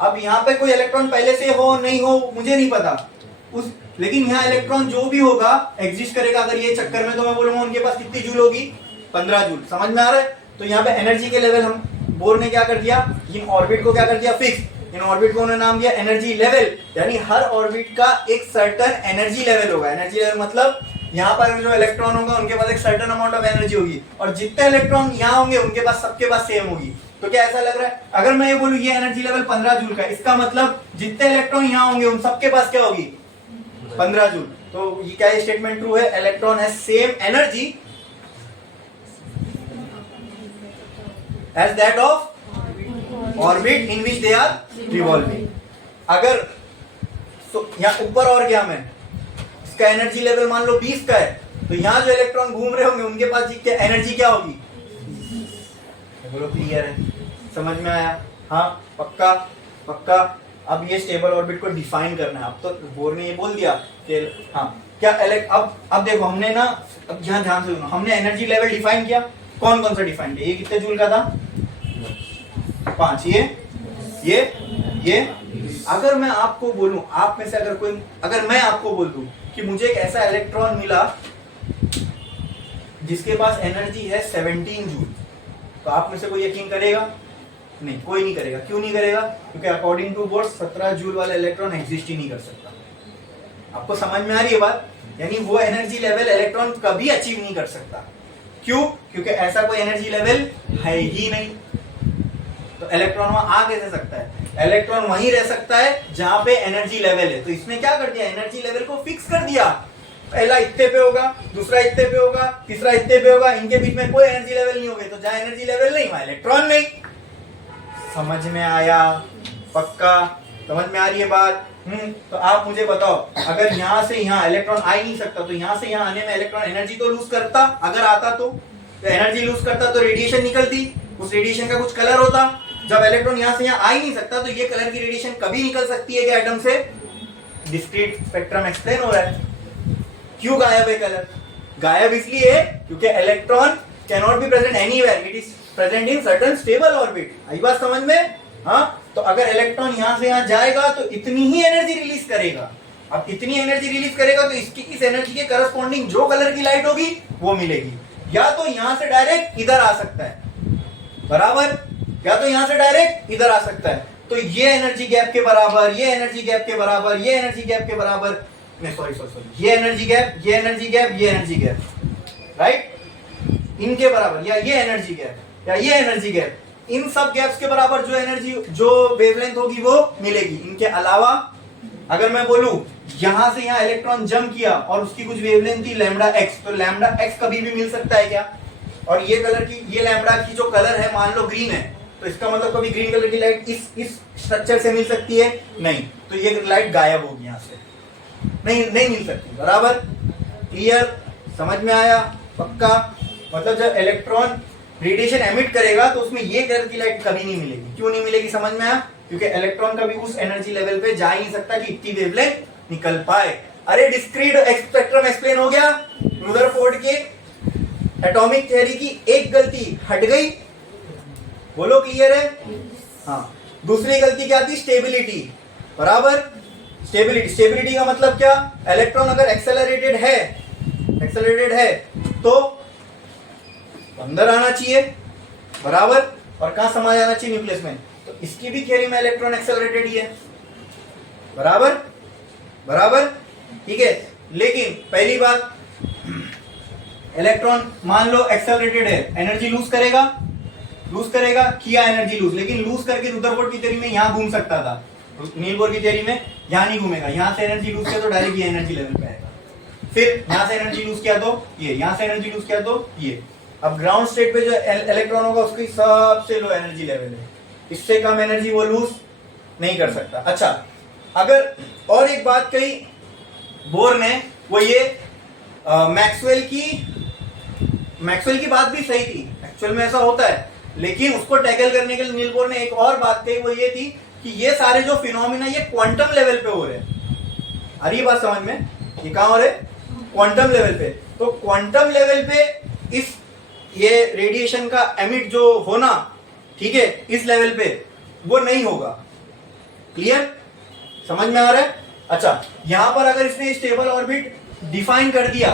अब यहाँ पे कोई इलेक्ट्रॉन पहले से हो नहीं हो मुझे नहीं पता, उस लेकिन यहाँ इलेक्ट्रॉन जो भी होगा एग्जिस्ट करेगा अगर ये चक्कर में, तो मैं बोलूंगा उनके पास कितनी जूल होगी, 15 जूल। समझ में आ रहा है? तो यहाँ पे एनर्जी के लेवल हम बोर ने क्या कर दिया, इन ऑर्बिट को क्या कर दिया, फिक्स। इन ऑर्बिट को उन्होंने नाम दिया एनर्जी लेवल, यानी हर ऑर्बिट का एक सर्टेन एनर्जी लेवल होगा। एनर्जी लेवल मतलब यहाँ पर जो इलेक्ट्रॉन होगा उनके पास एक सर्टेन अमाउंट ऑफ एनर्जी होगी, और जितने इलेक्ट्रॉन यहाँ होंगे उनके पास सबके पास सेम होगी। तो क्या ऐसा लग रहा है, अगर मैं ये बोलूं ये एनर्जी लेवल 15 जूल का, इसका मतलब जितने इलेक्ट्रॉन यहाँ होंगे उन सबके पास क्या होगी, 15 जूल। तो ये क्या स्टेटमेंट ट्रू है, electron has same energy as that of orbit in which they are revolving. अगर यहाँ ऊपर और क्या में इसका एनर्जी लेवल मान लो 20 का है, तो यहाँ जो इलेक्ट्रॉन घूम रहे होंगे उनके पास एनर्जी क्या होगी, बोलो क्लियर है, समझ में आया? हाँ पक्का पक्का। अब ये स्टेबल ऑर्बिट को डिफाइन करना है। अब तो बोर ने ये बोल दिया कि हाँ क्या अब देखो हमने ना, अब ध्यान से सुनो, हमने एनर्जी लेवल डिफाइन किया। कौन कौन सा डिफाइन किया, ये कितने जूल का था, 5, ये। अगर मैं आपको बोलूं, आप में से अगर मैं आपको बोल दूं कि मुझे एक ऐसा इलेक्ट्रॉन मिला जिसके पास एनर्जी है 17 जूल, तो आप में से कोई यकीन करेगा? नहीं, कोई नहीं करेगा। क्यों नहीं करेगा? क्योंकि अकॉर्डिंग टू बोर 17 जूल वाला इलेक्ट्रॉन एग्जिस्ट ही नहीं कर सकता। आपको समझ में आ रही है बात? यानी वो एनर्जी लेवल इलेक्ट्रॉन कभी अचीव नहीं कर सकता। क्यों? क्योंकि ऐसा कोई एनर्जी लेवल है ही नहीं। तो इलेक्ट्रॉन वहां आ कैसे सकता है? इलेक्ट्रॉन वहीं रह सकता है जहां पे एनर्जी लेवल है। तो इसने क्या कर दिया, एनर्जी लेवल को फिक्स कर दिया। पहला इतने पे होगा, दूसरा इतने पे होगा, तीसरा इतने पे होगा, इनके बीच में कोई एनर्जी लेवल नहीं होगा। तो जहां एनर्जी लेवल नहीं वहां इलेक्ट्रॉन नहीं। समझ में आया? पक्का समझ में आ रही है बात? तो आप मुझे बताओ, अगर यहाँ से यहाँ इलेक्ट्रॉन आ ही नहीं सकता, तो यहाँ से यहाँ आने में इलेक्ट्रॉन एनर्जी तो लूज करता। अगर आता तो एनर्जी लूज करता तो रेडिएशन निकलती, उस रेडिएशन का कुछ कलर होता। जब इलेक्ट्रॉन यहाँ से यहाँ आ ही नहीं सकता, तो ये कलर की रेडिएशन कभी निकल सकती है क्या एटम से? डिस्क्रीट स्पेक्ट्रम एक्सप्लेन हो रहा है। क्यों गायब है कलर? गायब इसलिए है क्योंकि electron can not be present anywhere, it is present in certain stable orbit. आई बात समझ में? हाँ, तो अगर इलेक्ट्रॉन यहाँ से यहाँ जाएगा तो इतनी ही एनर्जी रिलीज करेगा। अब इतनी एनर्जी रिलीज करेगा तो इसकी इस एनर्जी के करस्पॉन्डिंग जो कलर की लाइट होगी वो मिलेगी। या तो यहाँ से डायरेक्ट इधर आ सकता है, बराबर, या तो यहाँ से डायरेक्ट इधर आ सकता है। तो ये एनर्जी गैप के बराबर, ये एनर्जी गैप के बराबर, ये एनर्जी गैप के बराबर, नहीं सॉरी, ये एनर्जी गैप, ये एनर्जी गैप, ये एनर्जी गैप, राइट, इनके बराबर, या ये एनर्जी गैप या ये एनर्जी गैप, इन सब गैप्स के बराबर जो एनर्जी, जो वेवलेंथ होगी वो मिलेगी। इनके अलावा अगर मैं बोलूं यहां से यहां इलेक्ट्रॉन जंप किया और उसकी कुछ वेवलेंथ थी लैम्डा एक्स, तो लैम्डा एक्स कभी भी मिल सकता है क्या? और ये कलर की, ये लैम्डा की जो कलर है मान लो ग्रीन है, तो इसका मतलब कभी ग्रीन कलर की लाइट इस स्ट्रक्चर से मिल सकती है? नहीं। तो ये लाइट गायब होगी यहाँ से, नहीं मिल सकती। बराबर, क्लियर, समझ में आया? पक्का। मतलब जब इलेक्ट्रॉन रेडिएशन एमिट करेगा तो उसमें ये कलर की लाइट कभी नहीं मिलेगी। क्यों नहीं मिलेगी? समझ में आया? क्योंकि इलेक्ट्रॉन कभी उस एनर्जी लेवल पे जा ही नहीं सकता कि इतनी वेवलेंथ निकल पाए। अरे डिस्क्रीट स्पेक्ट्रम एक्सप्लेन हो गया। रुदरफोर्ड के एटॉमिक थ्योरी की एक गलती हट गई, बोलो क्लियर है? हाँ। दूसरी गलती क्या थी? स्टेबिलिटी। बराबर, स्टेबिलिटी का मतलब क्या? इलेक्ट्रॉन अगर एक्सेलरेटेड है तो अंदर आना चाहिए, बराबर, और कहां समा जाना चाहिए? न्यूक्लियस में। तो इसकी भी थ्योरी में इलेक्ट्रॉन एक्सेलरेटेड ही है, बराबर, ठीक है। लेकिन पहली बात, इलेक्ट्रॉन मान लो एक्सेलरेटेड है, एनर्जी लूज करेगा, किया एनर्जी लूज, लेकिन लूज करके रुदरफोर्ड की थ्योरी में यहां घूम सकता था, नील बोर की थ्योरी में यहां नहीं घूमेगा। यहां से एनर्जी लूज किया तो डायरेक्ट ये एनर्जी लेवल पे आएगा, फिर यहां से एनर्जी लूज किया तो ये, यहां से एनर्जी लूज किया तो ये। अब ग्राउंड स्टेट पे जो इलेक्ट्रॉन होगा उसकी सबसे लो एनर्जी लेवल है, इससे कम एनर्जी वो लूज नहीं कर सकता। अच्छा, अगर और एक बात कही बोर ने, वो ये मैक्सवेल की बात भी सही थी, एक्चुअल में ऐसा होता है, लेकिन उसको टैकल करने के लिए नील बोर ने एक और बात कही, वो ये थी कि ये सारे जो फिनोमिना ये क्वांटम लेवल पे हो रहे हैं। अरे ये बात समझ में, ये कहां हो रहे? क्वांटम लेवल पे। तो क्वांटम लेवल पे इस ये रेडिएशन का एमिट जो होना, ठीक है, इस लेवल पे वो नहीं होगा। क्लियर, समझ में आ रहा है? अच्छा, यहां पर अगर इसने स्टेबल ऑर्बिट डिफाइन कर दिया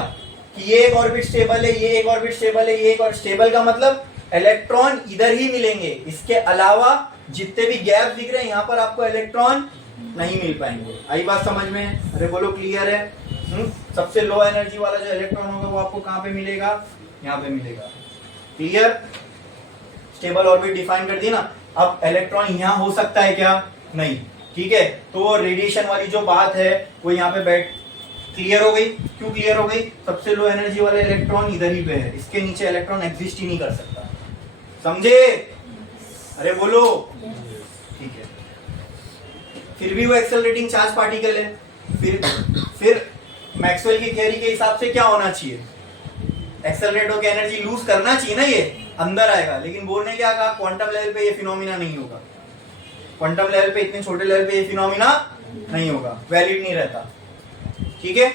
कि ये एक ऑर्बिट स्टेबल है, ये एक ऑर्बिट स्टेबल है, ये एक और स्टेबल का मतलब इलेक्ट्रॉन इधर ही मिलेंगे, इसके अलावा जितने भी गैप दिख रहे हैं यहां पर आपको इलेक्ट्रॉन नहीं मिल पाएंगे। आई बात समझ में? अरे बोलो क्लियर है? सबसे लो एनर्जी वाला जो इलेक्ट्रॉन होगा वो आपको कहां पे मिलेगा? यहाँ पे मिलेगा। क्लियर? स्टेबल ऑर्बिट डिफाइन कर दी ना। अब इलेक्ट्रॉन यहाँ हो सकता है क्या? नहीं। ठीक है, तो रेडिएशन वाली जो बात है वो यहाँ पे बैठ क्लियर हो गई। क्यों क्लियर हो गई? सबसे लो एनर्जी वाला इलेक्ट्रॉन इधर ही पे है, इसके नीचे इलेक्ट्रॉन एग्जिस्ट ही नहीं कर सकता। समझे? अरे बोलो। ठीक है, फिर भी वो एक्सेलरेटिंग चार्ज पार्टिकल है। फिर मैक्सवेल की थ्योरी के हिसाब से क्या होना चाहिए? एक्सेलरेट होकर एनर्जी लूज करना चाहिए ना, ये अंदर आएगा। लेकिन बोर ने क्या कहा? क्वांटम लेवल पे ये फिनोमिना नहीं होगा। क्वांटम लेवल पे, इतने छोटे लेवल पे ये फिनोमिना नहीं होगा, वैलिड नहीं रहता। ठीक है,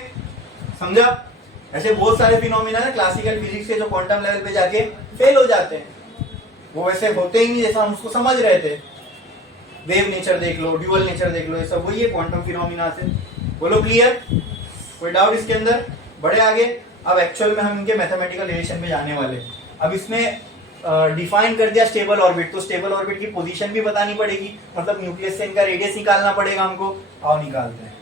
समझा? ऐसे बहुत सारे फिनोमिना है क्लासिकल फिजिक्स के जो क्वांटम लेवल पे जाके फेल हो जाते हैं, वो वैसे होते ही नहीं जैसा हम उसको समझ रहे थे। वेव नेचर देख लो, ड्यूअल नेचर देख लो, ये सब वही है क्वांटम फिनोमिना से। बोलो क्लियर? कोई डाउट इसके अंदर? बढ़े आगे। अब एक्चुअल में हम इनके मैथमेटिकल रिलेशन पे जाने वाले। अब इसने डिफाइन कर दिया स्टेबल ऑर्बिट, तो स्टेबल ऑर्बिट की पोजीशन भी बतानी पड़ेगी, मतलब न्यूक्लियस से इनका रेडियस निकालना पड़ेगा हमको। आओ निकालते हैं।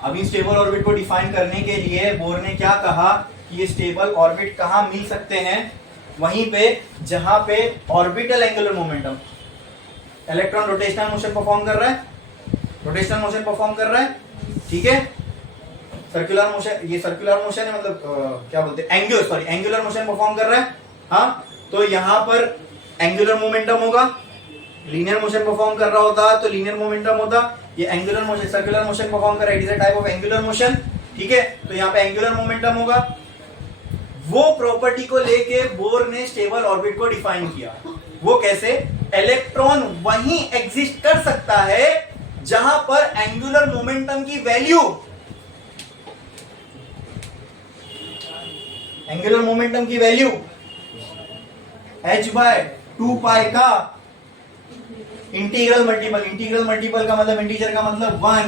अब इन स्टेबल ऑर्बिट को डिफाइन करने के लिए बोर ने क्या कहा कि ये स्टेबल ऑर्बिट कहाँ मिल सकते हैं? वहीं पे जहां पे orbital angular momentum, electron rotational motion perform कर रहा है, रोटेशनल मोशन परफॉर्म कर रहा है। ठीक है, सर्कुलर मोशन, ये सर्कुलर मोशन है, मतलब क्या बोलते हैं, एंगुलर मोशन परफॉर्म कर रहा है। हाँ, तो यहाँ पर एंगुलर मोमेंटम होगा। लीनियर मोशन परफॉर्म कर रहा होता तो लीनियर मोमेंटम होता। ये angular motion, circular motion perform कर रहा है, it is a type of angular motion. ठीक है, तो यहाँ पे एंगुलर मोमेंटम होगा। वो प्रॉपर्टी को लेके बोर ने स्टेबल ऑर्बिट को डिफाइन किया। वो कैसे? इलेक्ट्रॉन वहीं एग्जिस्ट कर सकता है जहां पर एंगुलर मोमेंटम की वैल्यू, एंगुलर मोमेंटम की वैल्यू h/2π का इंटीग्रल मल्टीपल। इंटीग्रल मल्टीपल का मतलब, इंटीजर का मतलब 1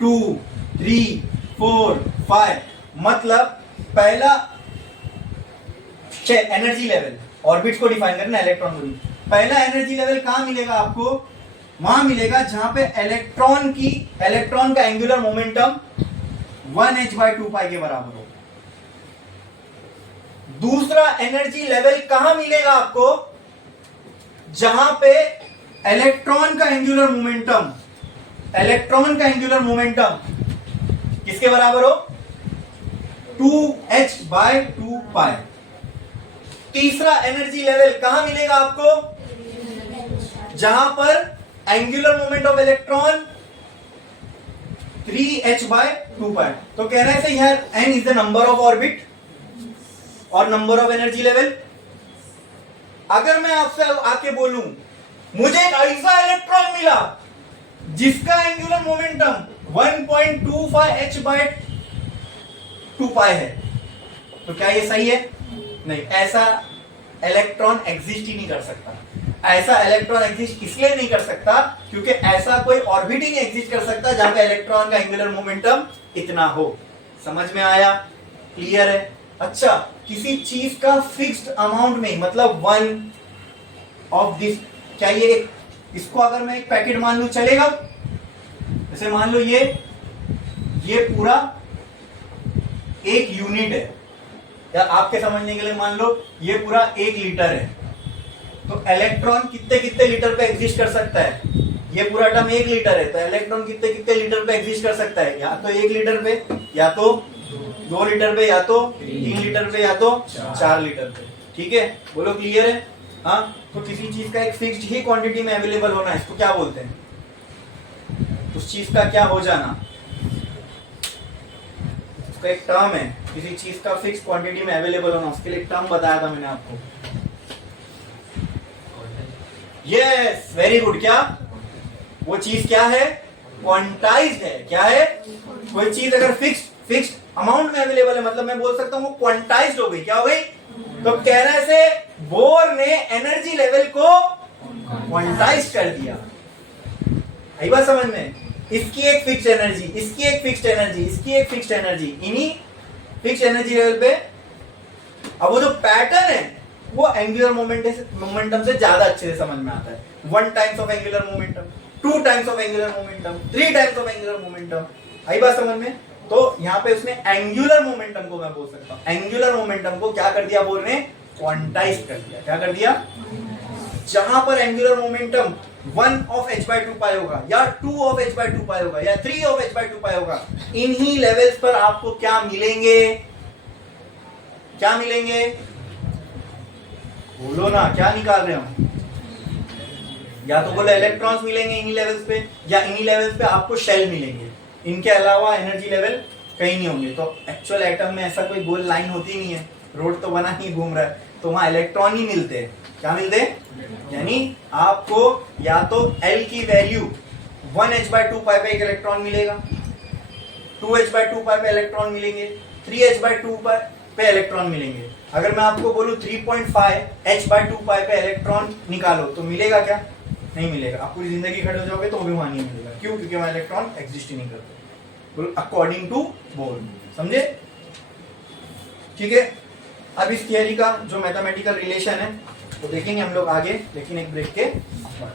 2 3 4 5, मतलब पहला एनर्जी लेवल, ऑर्बिट्स को डिफाइन करना, इलेक्ट्रॉन को। पहला एनर्जी लेवल कहां मिलेगा आपको? वहां मिलेगा जहां पे इलेक्ट्रॉन का एंगुलर मोमेंटम 1h/2π के बराबर हो। दूसरा एनर्जी लेवल कहां मिलेगा आपको? जहां पे इलेक्ट्रॉन का एंगुलर मोमेंटम किसके बराबर हो? 2h/2π। तीसरा एनर्जी लेवल कहां मिलेगा आपको? जहां पर angular moment of electron 3h/2π। तो कहना है यार n is the number of orbit और नंबर ऑफ एनर्जी लेवल। अगर मैं आपसे आके बोलूं मुझे एक ऐसा इलेक्ट्रॉन मिला जिसका एंगुलर मोमेंटम 1.25h/2π है, तो क्या ये सही है? नहीं, ऐसा इलेक्ट्रॉन एग्जिस्ट ही नहीं कर सकता। ऐसा इलेक्ट्रॉन एग्जिस्ट इसलिए नहीं कर सकता क्योंकि ऐसा कोई ऑर्बिट ही नहीं एग्जिस्ट कर सकता जहां पे इलेक्ट्रॉन का एंगुलर मोमेंटम इतना हो। समझ में आया? क्लियर है? अच्छा, किसी चीज का फिक्स्ड अमाउंट में, मतलब 1 ऑफ दिस, क्या ये इसको अगर मैं एक पैकेट मान लूं चलेगा? जैसे मान लो ये पूरा एक यूनिट है, या आपके समझने के लिए मान लो ये पूरा 1 लीटर है। तो इलेक्ट्रॉन कितने कितने लीटर पे एग्जिस्ट कर सकता है? ये पूरा टर्म 1 लीटर है, तो इलेक्ट्रॉन कितने कितने लीटर पे एग्जिस्ट कर सकता है? या तो 1 लीटर पे, या तो 2 लीटर पे, या तो 3 लीटर पे, या तो 4 लीटर पे। ठीक है, बोलो क्लियर है? हाँ, तो किसी चीज का एक फिक्स्ड ही क्वांटिटी में अवेलेबल होना, इसको क्या बोलते हैं? उस चीज का क्या हो जाना, उसका एक टर्म है। किसी चीज का फिक्स क्वांटिटी में अवेलेबल होना, उसके लिए टर्म बताया था मैंने आपको। Yes, very good. क्या वो चीज क्या है? क्वांटाइज्ड है। क्या है? कोई चीज अगर फिक्स्ड अमाउंट में अवेलेबल है, मतलब मैं बोल सकता हूं वो क्वांटाइज्ड हो गई। क्या हो गई? तो कहने से बोर ने एनर्जी लेवल को क्वांटाइज कर दिया। यही बात समझ में? इसकी एक फिक्स्ड एनर्जी, इसकी एक फिक्स्ड एनर्जी, इसकी एक फिक्स्ड एनर्जी, इन्हीं फिक्स्ड एनर्जी लेवल पे। अब वो जो पैटर्न है वो एंगुलर मोमेंटम से ज्यादा अच्छे से समझ में आता है। 1 times of angular momentum, 2 times of angular momentum, 3 times of angular momentum. आई बात समझ में? तो यहाँ पे उसने एंगुलर मोमेंटम को मैं बोल सकता हूँ, एंगुलर मोमेंटम को क्या कर दिया बोल रहे हैं, क्वांटाइज कर दिया। क्या कर दिया? जहां पर एंगुलर मोमेंटम 1 ऑफ h/2 पाई होगा या 2 ऑफ h/2 पाई होगा या 3 ऑफ h/2 पाई होगा, इन्हीं लेवल्स पर आपको क्या मिलेंगे? क्या मिलेंगे? बोलो ना, क्या निकाल रहे हो? या तो बोलो इलेक्ट्रॉन्स मिलेंगे इन्हीं लेवल्स पे, या इन्हीं लेवल्स पे आपको शेल मिलेंगे। इनके अलावा एनर्जी लेवल कहीं नहीं होंगे। तो एक्चुअल एटम में ऐसा कोई गोल लाइन होती नहीं है, रोड तो बना ही घूम रहा है, तो वहां इलेक्ट्रॉन ही मिलते हैं। क्या मिलते हैं? यानी आपको या तो L की वैल्यू 1h/2 पाई पे एक इलेक्ट्रॉन मिलेगा, 2h/2 पाई पे इलेक्ट्रॉन मिलेंगे, 3h/2 पे इलेक्ट्रॉन मिलेंगे। अगर मैं आपको बोलूं 3.5h/2 पाई पे इलेक्ट्रॉन निकालो तो मिलेगा क्या? नहीं मिलेगा। आप पूरी जिंदगी खड़े हो जाओगे तो भी वहां नहीं मिलेगा। क्यों? क्योंकि वहां इलेक्ट्रॉन एग्जिस्ट ही नहीं करते, अकॉर्डिंग टू बोर। समझे? ठीक है। अब इस थियरी का जो मैथमेटिकल रिलेशन है वो देखेंगे हम लोग आगे, लेकिन एक ब्रेक के बाद।